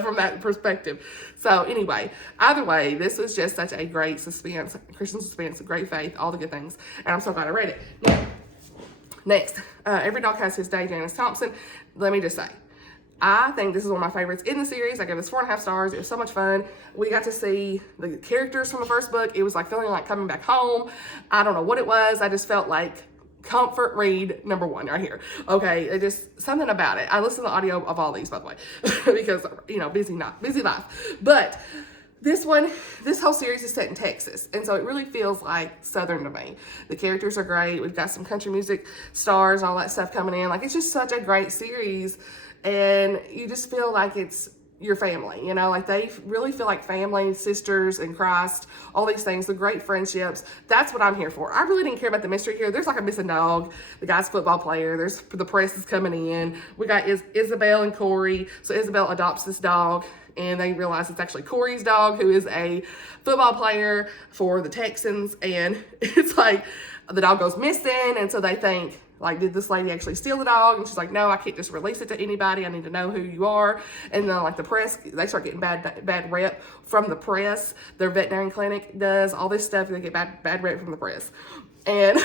from that perspective. So anyway, either way, this was just such a great suspense, Christian suspense, great faith, all the good things, and I'm so glad I read it. Now, next, Every Dog Has His Day, Janice Thompson. Let me just say, I think this is one of my favorites in the series. I give this 4.5 stars. It was so much fun. We got to see the characters from the first book. It was like feeling like coming back home. I don't know what it was. I just felt like comfort read number one right here. Okay, it just something about it. I listen to the audio of all these, by the way, because you know, busy life. But this whole series is set in Texas, and so it really feels like Southern to me. The characters are great. We've got some country music stars, all that stuff coming in. Like it's just such a great series, and you just feel like it's your family, you know, like they really feel like family, sisters in Christ, all these things, the great friendships. That's what I'm here for. I really didn't care about the mystery here. There's like a missing dog. The guy's a football player. There's the press is coming in. We got Isabel and Corey. So Isabel adopts this dog, and they realize it's actually Corey's dog, who is a football player for the Texans. And it's like the dog goes missing, and so they think, like, did this lady actually steal the dog? And she's like, no, I can't just release it to anybody. I need to know who you are. And then, like, the press, they start getting bad rep from the press. Their veterinary clinic does all this stuff. They get bad rep from the press. And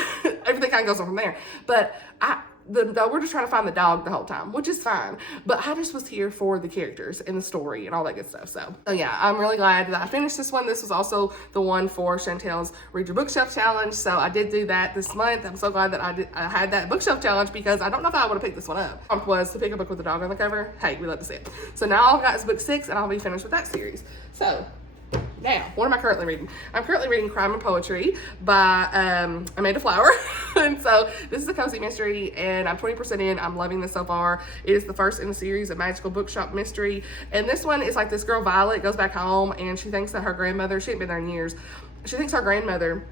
everything kind of goes on from there. But we're just trying to find the dog the whole time, which is fine. But I just was here for the characters and the story and all that good stuff. So yeah, I'm really glad that I finished this one. This was also the one for Chantel's Read Your Bookshelf Challenge. So I did do that this month. I'm so glad that I had that bookshelf challenge, because I don't know if I would have picked this one up. Was to pick a book with a dog on the cover. Hey, we love to see it. So now all I've got is book 6, and I'll be finished with that series. So now, what am I currently reading? I'm currently reading Crime and Poetry by Amanda Flower. And so this is a cozy mystery, and I'm 20% in. I'm loving this so far. It is the first in the series of magical bookshop mystery. And this one is like this girl, Violet, goes back home, and she thinks that her grandmother, she ain't been there in years, she thinks her grandmother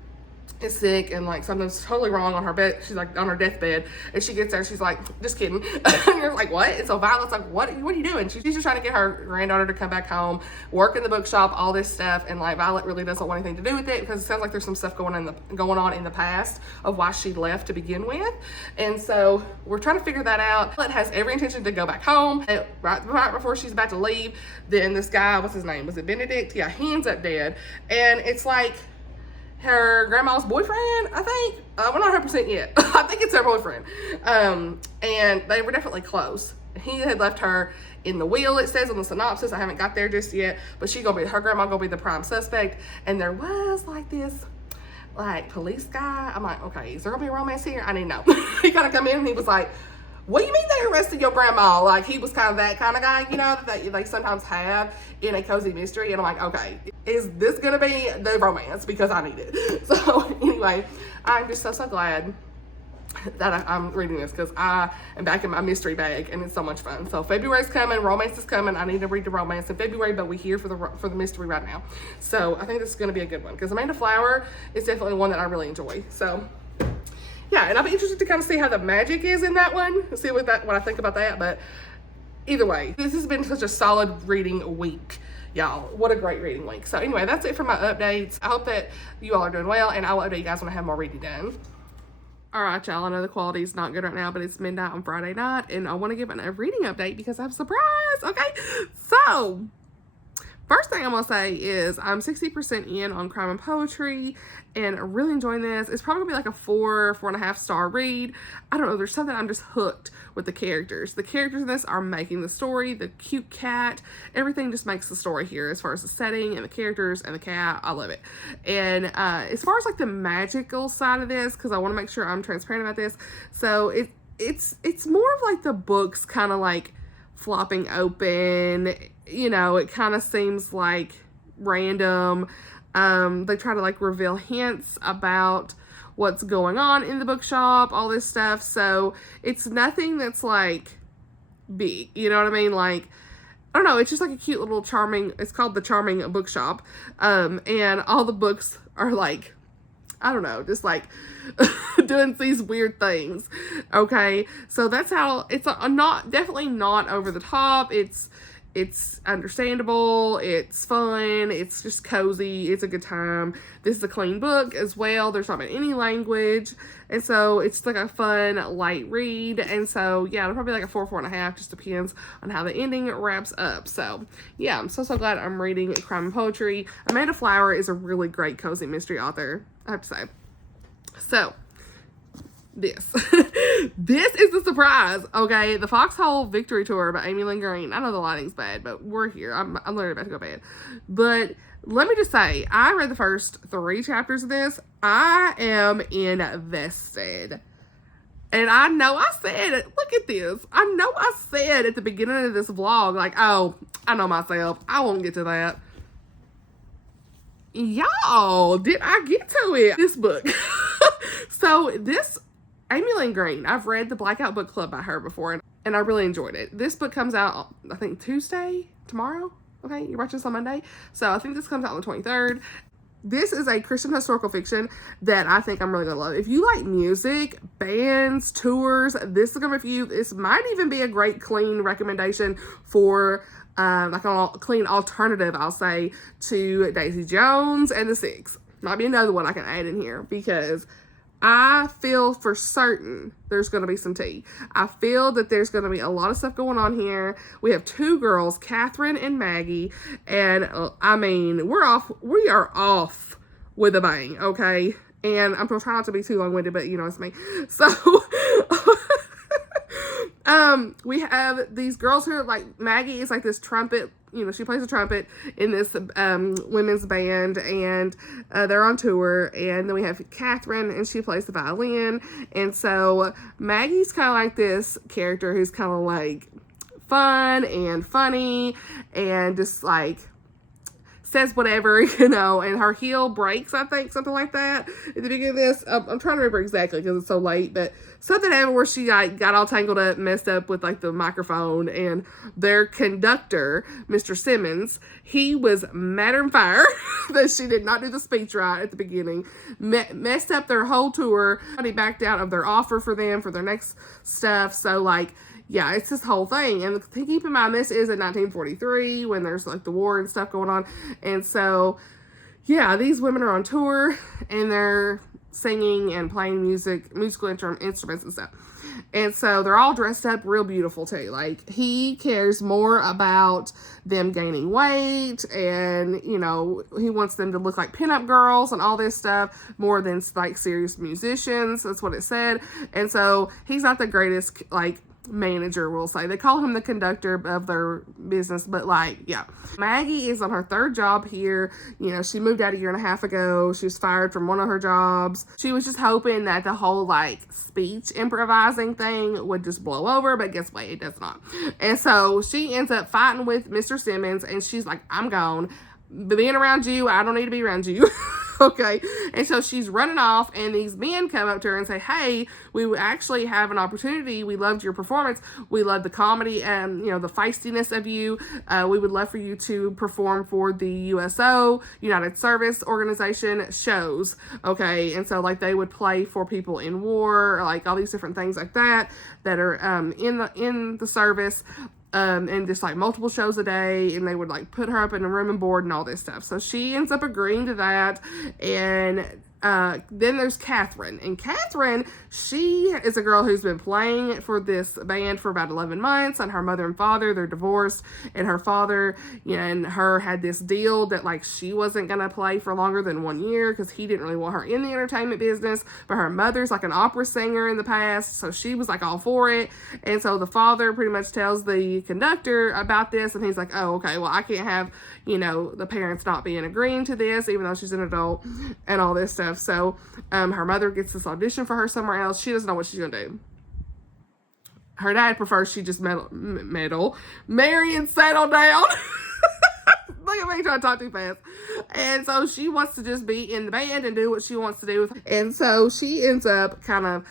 is sick and like something's totally wrong on her bed. She's like on her deathbed, and she gets there and she's like, just kidding. And you're like, what? And so Violet's like, what are you doing? She's just trying to get her granddaughter to come back home, work in the bookshop, all this stuff. And like Violet really doesn't want anything to do with it, because it sounds like there's some stuff going on in the past of why she left to begin with. And so we're trying to figure that out. Violet has every intention to go back home. And right before she's about to leave, then this guy, what's his name? Was it Benedict? Yeah, he ends up dead. And it's like her grandma's boyfriend, I think. We're not 100% yet. I think it's her boyfriend. And they were definitely close. He had left her in the will, it says on the synopsis. I haven't got there just yet, but her grandma gonna be the prime suspect. And there was like this like police guy. I'm like, okay, is there gonna be a romance here? I didn't know. He kind of come in and he was like, what do you mean they arrested your grandma? Like, he was kind of that kind of guy, you know, that they sometimes have in a cozy mystery. And I'm like, okay, is this going to be the romance? Because I need it. So anyway, I'm just so glad that I'm reading this, because I am back in my mystery bag, and it's so much fun. So February's coming, romance is coming. I need to read the romance in February, but we're here for the mystery right now. So I think this is going to be a good one, because Amanda Flower is definitely one that I really enjoy. So yeah, and I'll be interested to kind of see how the magic is in that one, see what I think about that. But either way, this has been such a solid reading week, y'all. What a great reading week. So anyway, that's it for my updates. I hope that you all are doing well, and I will update you guys when I have more reading done. All right, y'all, I know the quality is not good right now, but it's midnight on Friday night, and I want to give a reading update because I have a surprise, okay? So, first thing I'm going to say is I'm 60% in on crime and poetry, and really enjoying this. It's probably going to be like a 4.5 star read. I don't know, there's something, I'm just hooked with the characters. The characters in this are making the story, the cute cat, everything just makes the story here as far as the setting and the characters and the cat. I love it. And as far as like the magical side of this, because I want to make sure I'm transparent about this, so it's more of like the books kind of like flopping open, you know, it kind of seems like random. They try to like reveal hints about what's going on in the bookshop, all this stuff. So it's nothing that's like big, you know what I mean? Like, I don't know, it's just like a cute little charming, it's called The Charming Bookshop. And all the books are like, I don't know, just like doing these weird things. Okay, so that's how it's definitely not over the top. It's understandable, it's fun, it's just cozy, it's a good time. This is a clean book as well. There's not been any language, and so it's like a fun, light read. And so, yeah, it'll probably be like a 4.5, just depends on how the ending wraps up. So, yeah, I'm so glad I'm reading crime and poetry. Amanda Flower is a really great cozy mystery author, I have to say. So, this is the surprise, okay? The Foxhole Victory Tour by Amy Lynn Green. I know the lighting's bad, but we're here. I'm literally about to go to bed. But let me just say, I read the first 3 chapters of this. I am invested. And I know I said, look at this. I know I said at the beginning of this vlog, like, oh, I know myself. I won't get to that. Y'all, did I get to it? This book. So this Amy Lynn Green, I've read the Blackout Book Club by her before, and I really enjoyed it. This book comes out, I think, tomorrow. Okay, you're watching this on Monday. So I think this comes out on the 23rd. This is a Christian historical fiction that I think I'm really going to love. If you like music, bands, tours, this is going to be for you. This might even be a great clean recommendation for like a clean alternative, I'll say, to Daisy Jones and the Six. Might be another one I can add in here because I feel for certain there's going to be some tea. I feel that there's going to be a lot of stuff going on here. We have 2 girls, Catherine and Maggie, and I mean, we are off with a bang, okay? And I'm going to try not to be too long-winded, but you know, it's me. So, we have these girls who are like, Maggie is like this trumpet, you know, she plays a trumpet in this women's band, and they're on tour. And then we have Catherine, and she plays the violin. And so Maggie's kind of like this character who's kind of like fun and funny and just like says whatever, you know, and her heel breaks, I think, something like that at the beginning of this. I'm trying to remember exactly because it's so late, but something happened where she like got all tangled up, messed up with like the microphone, and their conductor, Mr. Simmons, he was mad on fire that she did not do the speech right at the beginning, messed up their whole tour. They backed out of their offer for them for their next stuff. So like, yeah, it's this whole thing. And keep in mind, this is in 1943 when there's like the war and stuff going on. And so, yeah, these women are on tour and they're singing and playing musical instruments and stuff. And so they're all dressed up real beautiful too. Like, he cares more about them gaining weight, and, you know, he wants them to look like pinup girls and all this stuff more than like serious musicians. That's what it said. And so he's not the greatest, like, manager, we'll say. They call him the conductor of their business, but like, yeah. Maggie is on her 3rd job here. You know, she moved out a 1.5 years ago. She was fired from one of her jobs. She was just hoping that the whole like speech improvising thing would just blow over, but guess what? It does not. And so she ends up fighting with Mr. Simmons, and she's like, I'm gone. Being around you, I don't need to be around you. Okay, and so she's running off, and these men come up to her and say, hey, we actually have an opportunity. We loved your performance. We loved the comedy and, you know, the feistiness of you. We would love for you to perform for the USO, United Service Organization shows. Okay, and so like they would play for people in war, like all these different things like that are in the service. And just like multiple shows a day, and they would like put her up in a room and board and all this stuff. So she ends up agreeing to that, and Then there's Catherine. And Catherine, she is a girl who's been playing for this band for about 11 months. And her mother and father, they're divorced. And her father, and her had this deal that, like, she wasn't going to play for longer than 1 year because he didn't really want her in the entertainment business. But her mother's, like, an opera singer in the past. So she was, like, all for it. And so the father pretty much tells the conductor about this. And he's like, oh, okay, well, I can't have, the parents not being agreeing to this, even though she's an adult and all this stuff. So her mother gets this audition for her somewhere else. She doesn't know what she's going to do. Her dad prefers she just marry and settle down. Look at me trying to talk too fast. And so she wants to just be in the band and do what she wants to do. And so she ends up kind of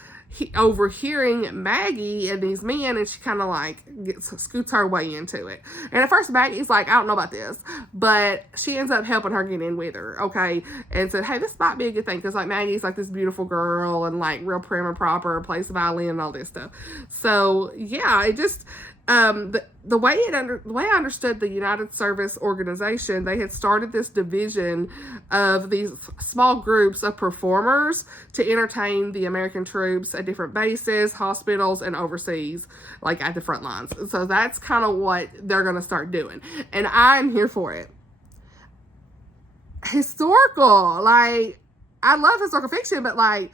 overhearing Maggie and these men, and she kind of like scoots her way into it. And at first Maggie's like, I don't know about this, but she ends up helping her get in with her, okay, and said, hey, this might be a good thing, because like Maggie's like this beautiful girl and like real prim and proper, plays the violin and all this stuff. So yeah, it just the way I understood the United Service Organization, they had started this division of these small groups of performers to entertain the American troops at different bases, hospitals, and overseas, like at the front lines. So that's kind of what they're going to start doing. And I'm here for it. Historical, like, I love historical fiction, but like,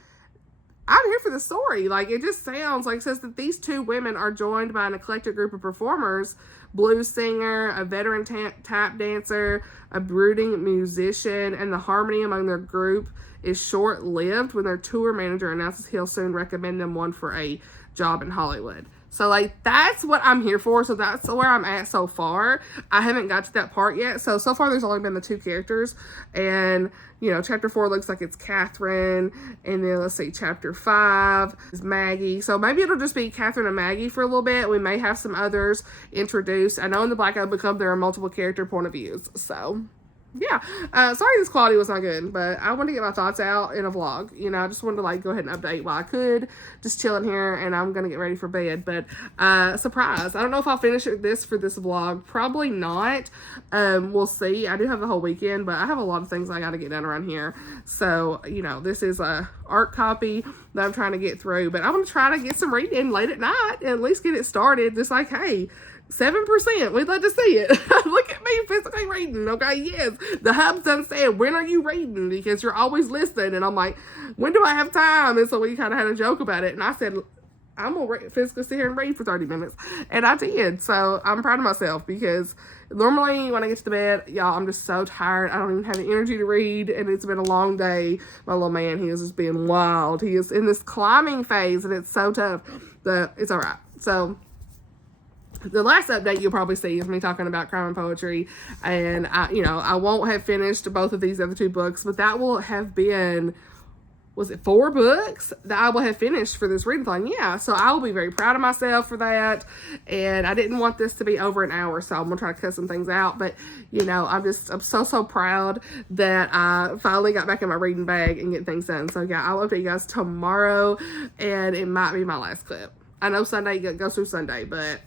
I'm here for the story. Like, it just sounds like, it says that these two women are joined by an eclectic group of performers, blues singer, a veteran tap dancer, a brooding musician, and the harmony among their group is short-lived when their tour manager announces he'll soon recommend them one for a job in Hollywood. So, like, that's what I'm here for. So that's where I'm at so far. I haven't got to that part yet. So far there's only been the two characters. And, chapter 4 looks like it's Catherine. And then, let's see, chapter 5 is Maggie. So maybe it'll just be Catherine and Maggie for a little bit. We may have some others introduced. I know in the Black Oak Book Club there are multiple character point of views. So, yeah. Sorry this quality was not good, but I wanted to get my thoughts out in a vlog. I just wanted to like go ahead and update while I could. Just chilling here, and I'm gonna get ready for bed. But surprise, I don't know if I'll finish this for this vlog. Probably not. We'll see. I do have the whole weekend, but I have a lot of things I gotta get done around here. So, this is a art copy that I'm trying to get through, but I'm gonna try to get some reading late at night and at least get it started. Just like, hey, 7%. We'd like to see it. Look at me physically reading. Okay, yes. The hub's done said, when are you reading? Because you're always listening. And I'm like, when do I have time? And so we kind of had a joke about it. And I said, I'm going to physically sit here and read for 30 minutes. And I did. So I'm proud of myself, because normally when I get to the bed, y'all, I'm just so tired. I don't even have the energy to read. And it's been a long day. My little man, he is just being wild. He is in this climbing phase, and it's so tough. But it's all right. So the last update you'll probably see is me talking about crime and poetry, and I won't have finished both of these other two books, but that will have been, was it 4 books that I will have finished for this readathon? Yeah, so I will be very proud of myself for that, and I didn't want this to be over an hour, so I'm gonna try to cut some things out, but I'm so proud that I finally got back in my reading bag and get things done. So yeah, I'll update you guys tomorrow, and it might be my last clip. I know Sunday goes through Sunday, but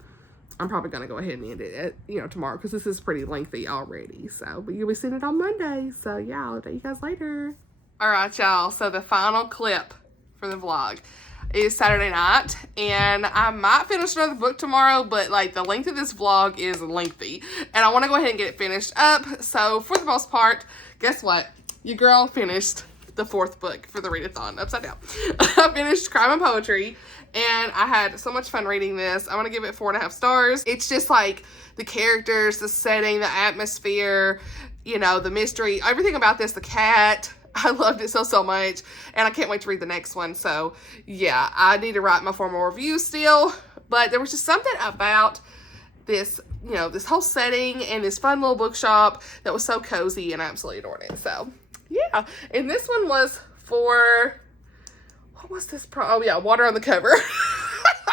I'm probably going to go ahead and end it, tomorrow, because this is pretty lengthy already. So, but you'll be seeing it on Monday. So, yeah, I'll update you guys later. All right, y'all. So, the final clip for the vlog is Saturday night. And I might finish another book tomorrow, but, like, the length of this vlog is lengthy. And I want to go ahead and get it finished up. So, for the most part, guess what? Your girl finished the 4th book for the readathon, upside down. I finished Crime and Poetry, and I had so much fun reading this. I'm going to give it 4.5 stars. It's just like the characters, the setting, the atmosphere, the mystery, everything about this, the cat. I loved it so much, and I can't wait to read the next one. So, yeah, I need to write my formal review still, but there was just something about this, this whole setting and this fun little bookshop that was so cozy, and I absolutely adored it. So, yeah, and this one was for, what was this? Oh, yeah, Water on the Cover.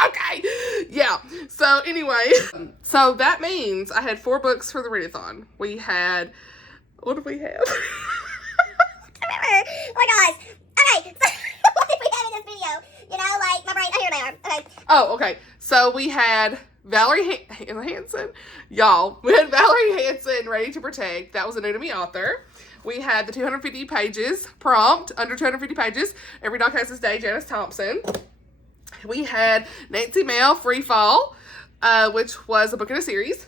Okay, yeah. So, anyway, so that means I had 4 books for the readathon. We had, what did we have? Oh my gosh. Okay, so what did we have in this video? Like, my brain, oh, here they are. Okay. Oh, okay. So we had Valerie Hansen. Y'all, we had Valerie Hansen, Ready to Protect. That was a new to me author. We had the 250 pages prompt, under 250 pages. Every Dog Has His Day, Janice Thompson. We had Nancy Mehl, Free Fall, which was a book in a series.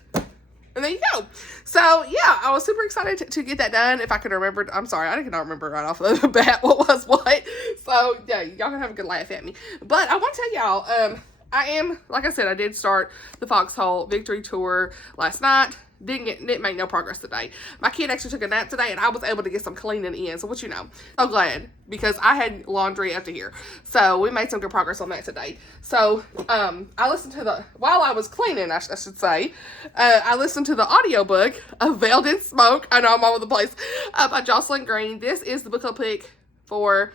And there you go. So, yeah, I was super excited to get that done. If I could remember, I'm sorry, I cannot remember right off the bat what was what. So, yeah, y'all can have a good laugh at me. But I want to tell y'all, I am, like I said, I did start the Foxhole Victory Tour last night. Didn't make no progress today. My kid actually took a nap today, and I was able to get some cleaning in. So what you know, so glad, because I had laundry up to here. So we made some good progress on that today. So I listened to while I was cleaning, I should say, I listened to the audiobook of Veiled in Smoke. I know I'm all over the place, by Jocelyn Green. This is the book club pick for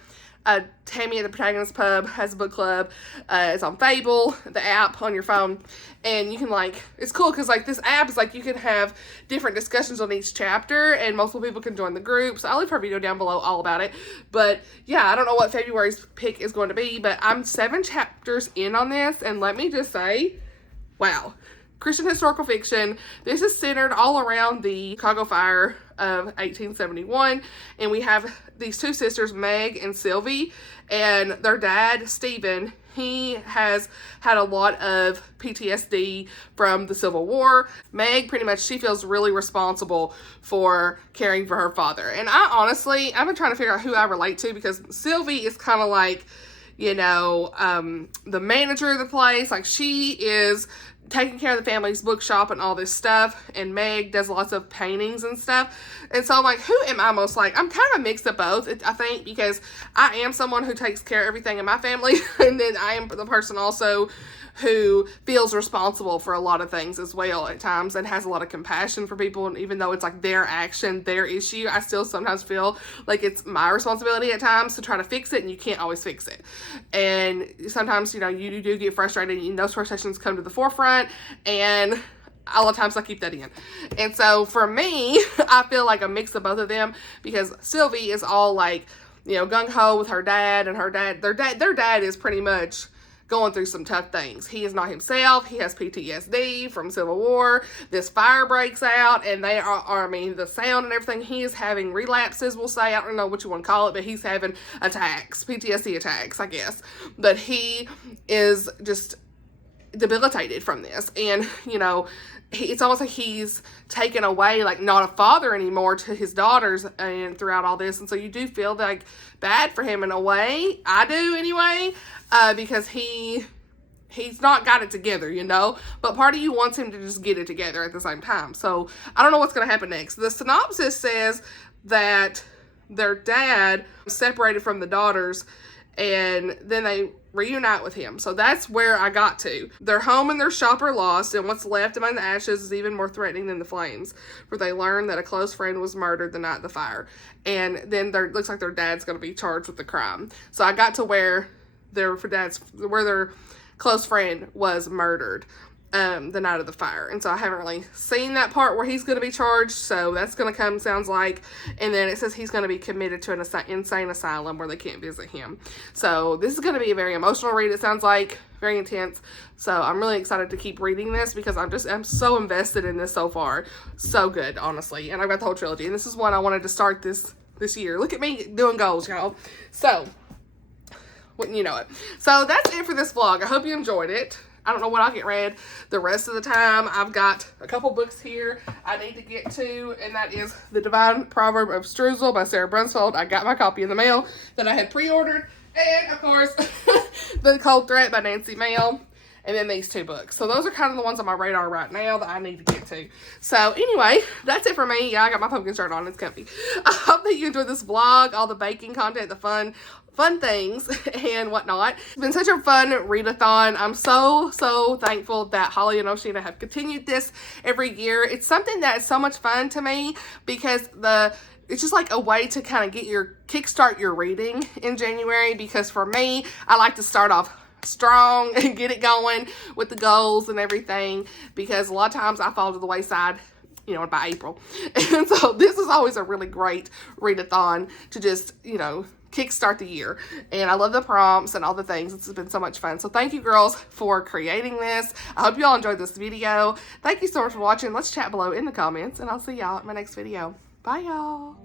Tammy at the Protagonist Pub has a book club. It's on Fable, the app on your phone, and you can, like, it's cool because, like, this app is like you can have different discussions on each chapter, and multiple people can join the group. So I'll leave her video down below all about it. But yeah, I don't know what February's pick is going to be, but I'm 7 chapters in on this, and let me just say, wow. Christian historical fiction. This is centered all around the Chicago fire of 1871, and we have these 2 sisters, Meg and Sylvie, and their dad, Stephen. He has had a lot of PTSD from the Civil War. Meg, pretty much, she feels really responsible for caring for her father. And I've been trying to figure out who I relate to, because Sylvie is kind of like, you know, the manager of the place. Like, she is taking care of the family's bookshop and all this stuff, and Meg does lots of paintings and stuff. And so I'm like, who am I most like? I'm kind of mixed of both, I think, because I am someone who takes care of everything in my family, and then I am the person also who feels responsible for a lot of things as well at times, and has a lot of compassion for people. And even though it's like their action, their issue, I still sometimes feel like it's my responsibility at times to try to fix it, and you can't always fix it. And sometimes, you know, you do get frustrated, and those frustrations come to the forefront, and a lot of times I keep that in. And so for me, I feel like a mix of both of them, because Sylvie is all like, you know, gung-ho with her dad, and their dad is pretty much going through some tough things. He is not himself. He has PTSD from Civil War. This fire breaks out, and they are, I mean, the sound and everything, he is having relapses, we'll say. I don't know what you want to call it, but he's having attacks, PTSD attacks, I guess. But he is just debilitated from this. And, you know, it's almost like he's taken away, like, not a father anymore to his daughters and throughout all this. And so you do feel like bad for him in a way. I do anyway, because he's not got it together, you know, but part of you wants him to just get it together at the same time. So I don't know what's going to happen next. The synopsis says that their dad separated from the daughters, and then they reunite with him. So that's where I got to. Their home and their shop are lost, and what's left among the ashes is even more threatening than the flames, for they learn that a close friend was murdered the night of the fire. And then looks like their dad's going to be charged with the crime. So I got to where their close friend was murdered the night of the fire. And so I haven't really seen that part where he's going to be charged, so that's going to come, sounds like. And then it says he's going to be committed to an insane asylum where they can't visit him. So this is going to be a very emotional read, it sounds like, very intense. So I'm really excited to keep reading this, because I'm so invested in this so far. So good, honestly. And I've got the whole trilogy, and this is one I wanted to start this year. Look at me doing goals, y'all. So wouldn't you know it. So that's it for this vlog. I hope you enjoyed it. I don't know what I'll get read the rest of the time. I've got a couple books here I need to get to, and that is The Divine Proverb of Streusel by Sarah Brunsfeld. I got my copy in the mail that I had pre-ordered. And, of course, The Cold Threat by Nancy Mehl. And then these 2 books. So those are kind of the ones on my radar right now that I need to get to. So anyway, that's it for me. Yeah, I got my pumpkin shirt on. It's comfy. I hope that you enjoyed this vlog, all the baking content, the fun things and whatnot. It's been such a fun readathon. I'm so thankful that Holly and Oceana have continued this every year. It's something that is so much fun to me, because it's just like a way to kind of kickstart your reading in January, because for me, I like to start off strong and get it going with the goals and everything, because a lot of times I fall to the wayside, you know, by April. And so this is always a really great readathon to just, you know, kickstart the year. And I love the prompts and all the things. It's been so much fun. So thank you, girls, for creating this. I hope you all enjoyed this video. Thank you so much for watching. Let's chat below in the comments, and I'll see y'all in my next video. Bye, y'all.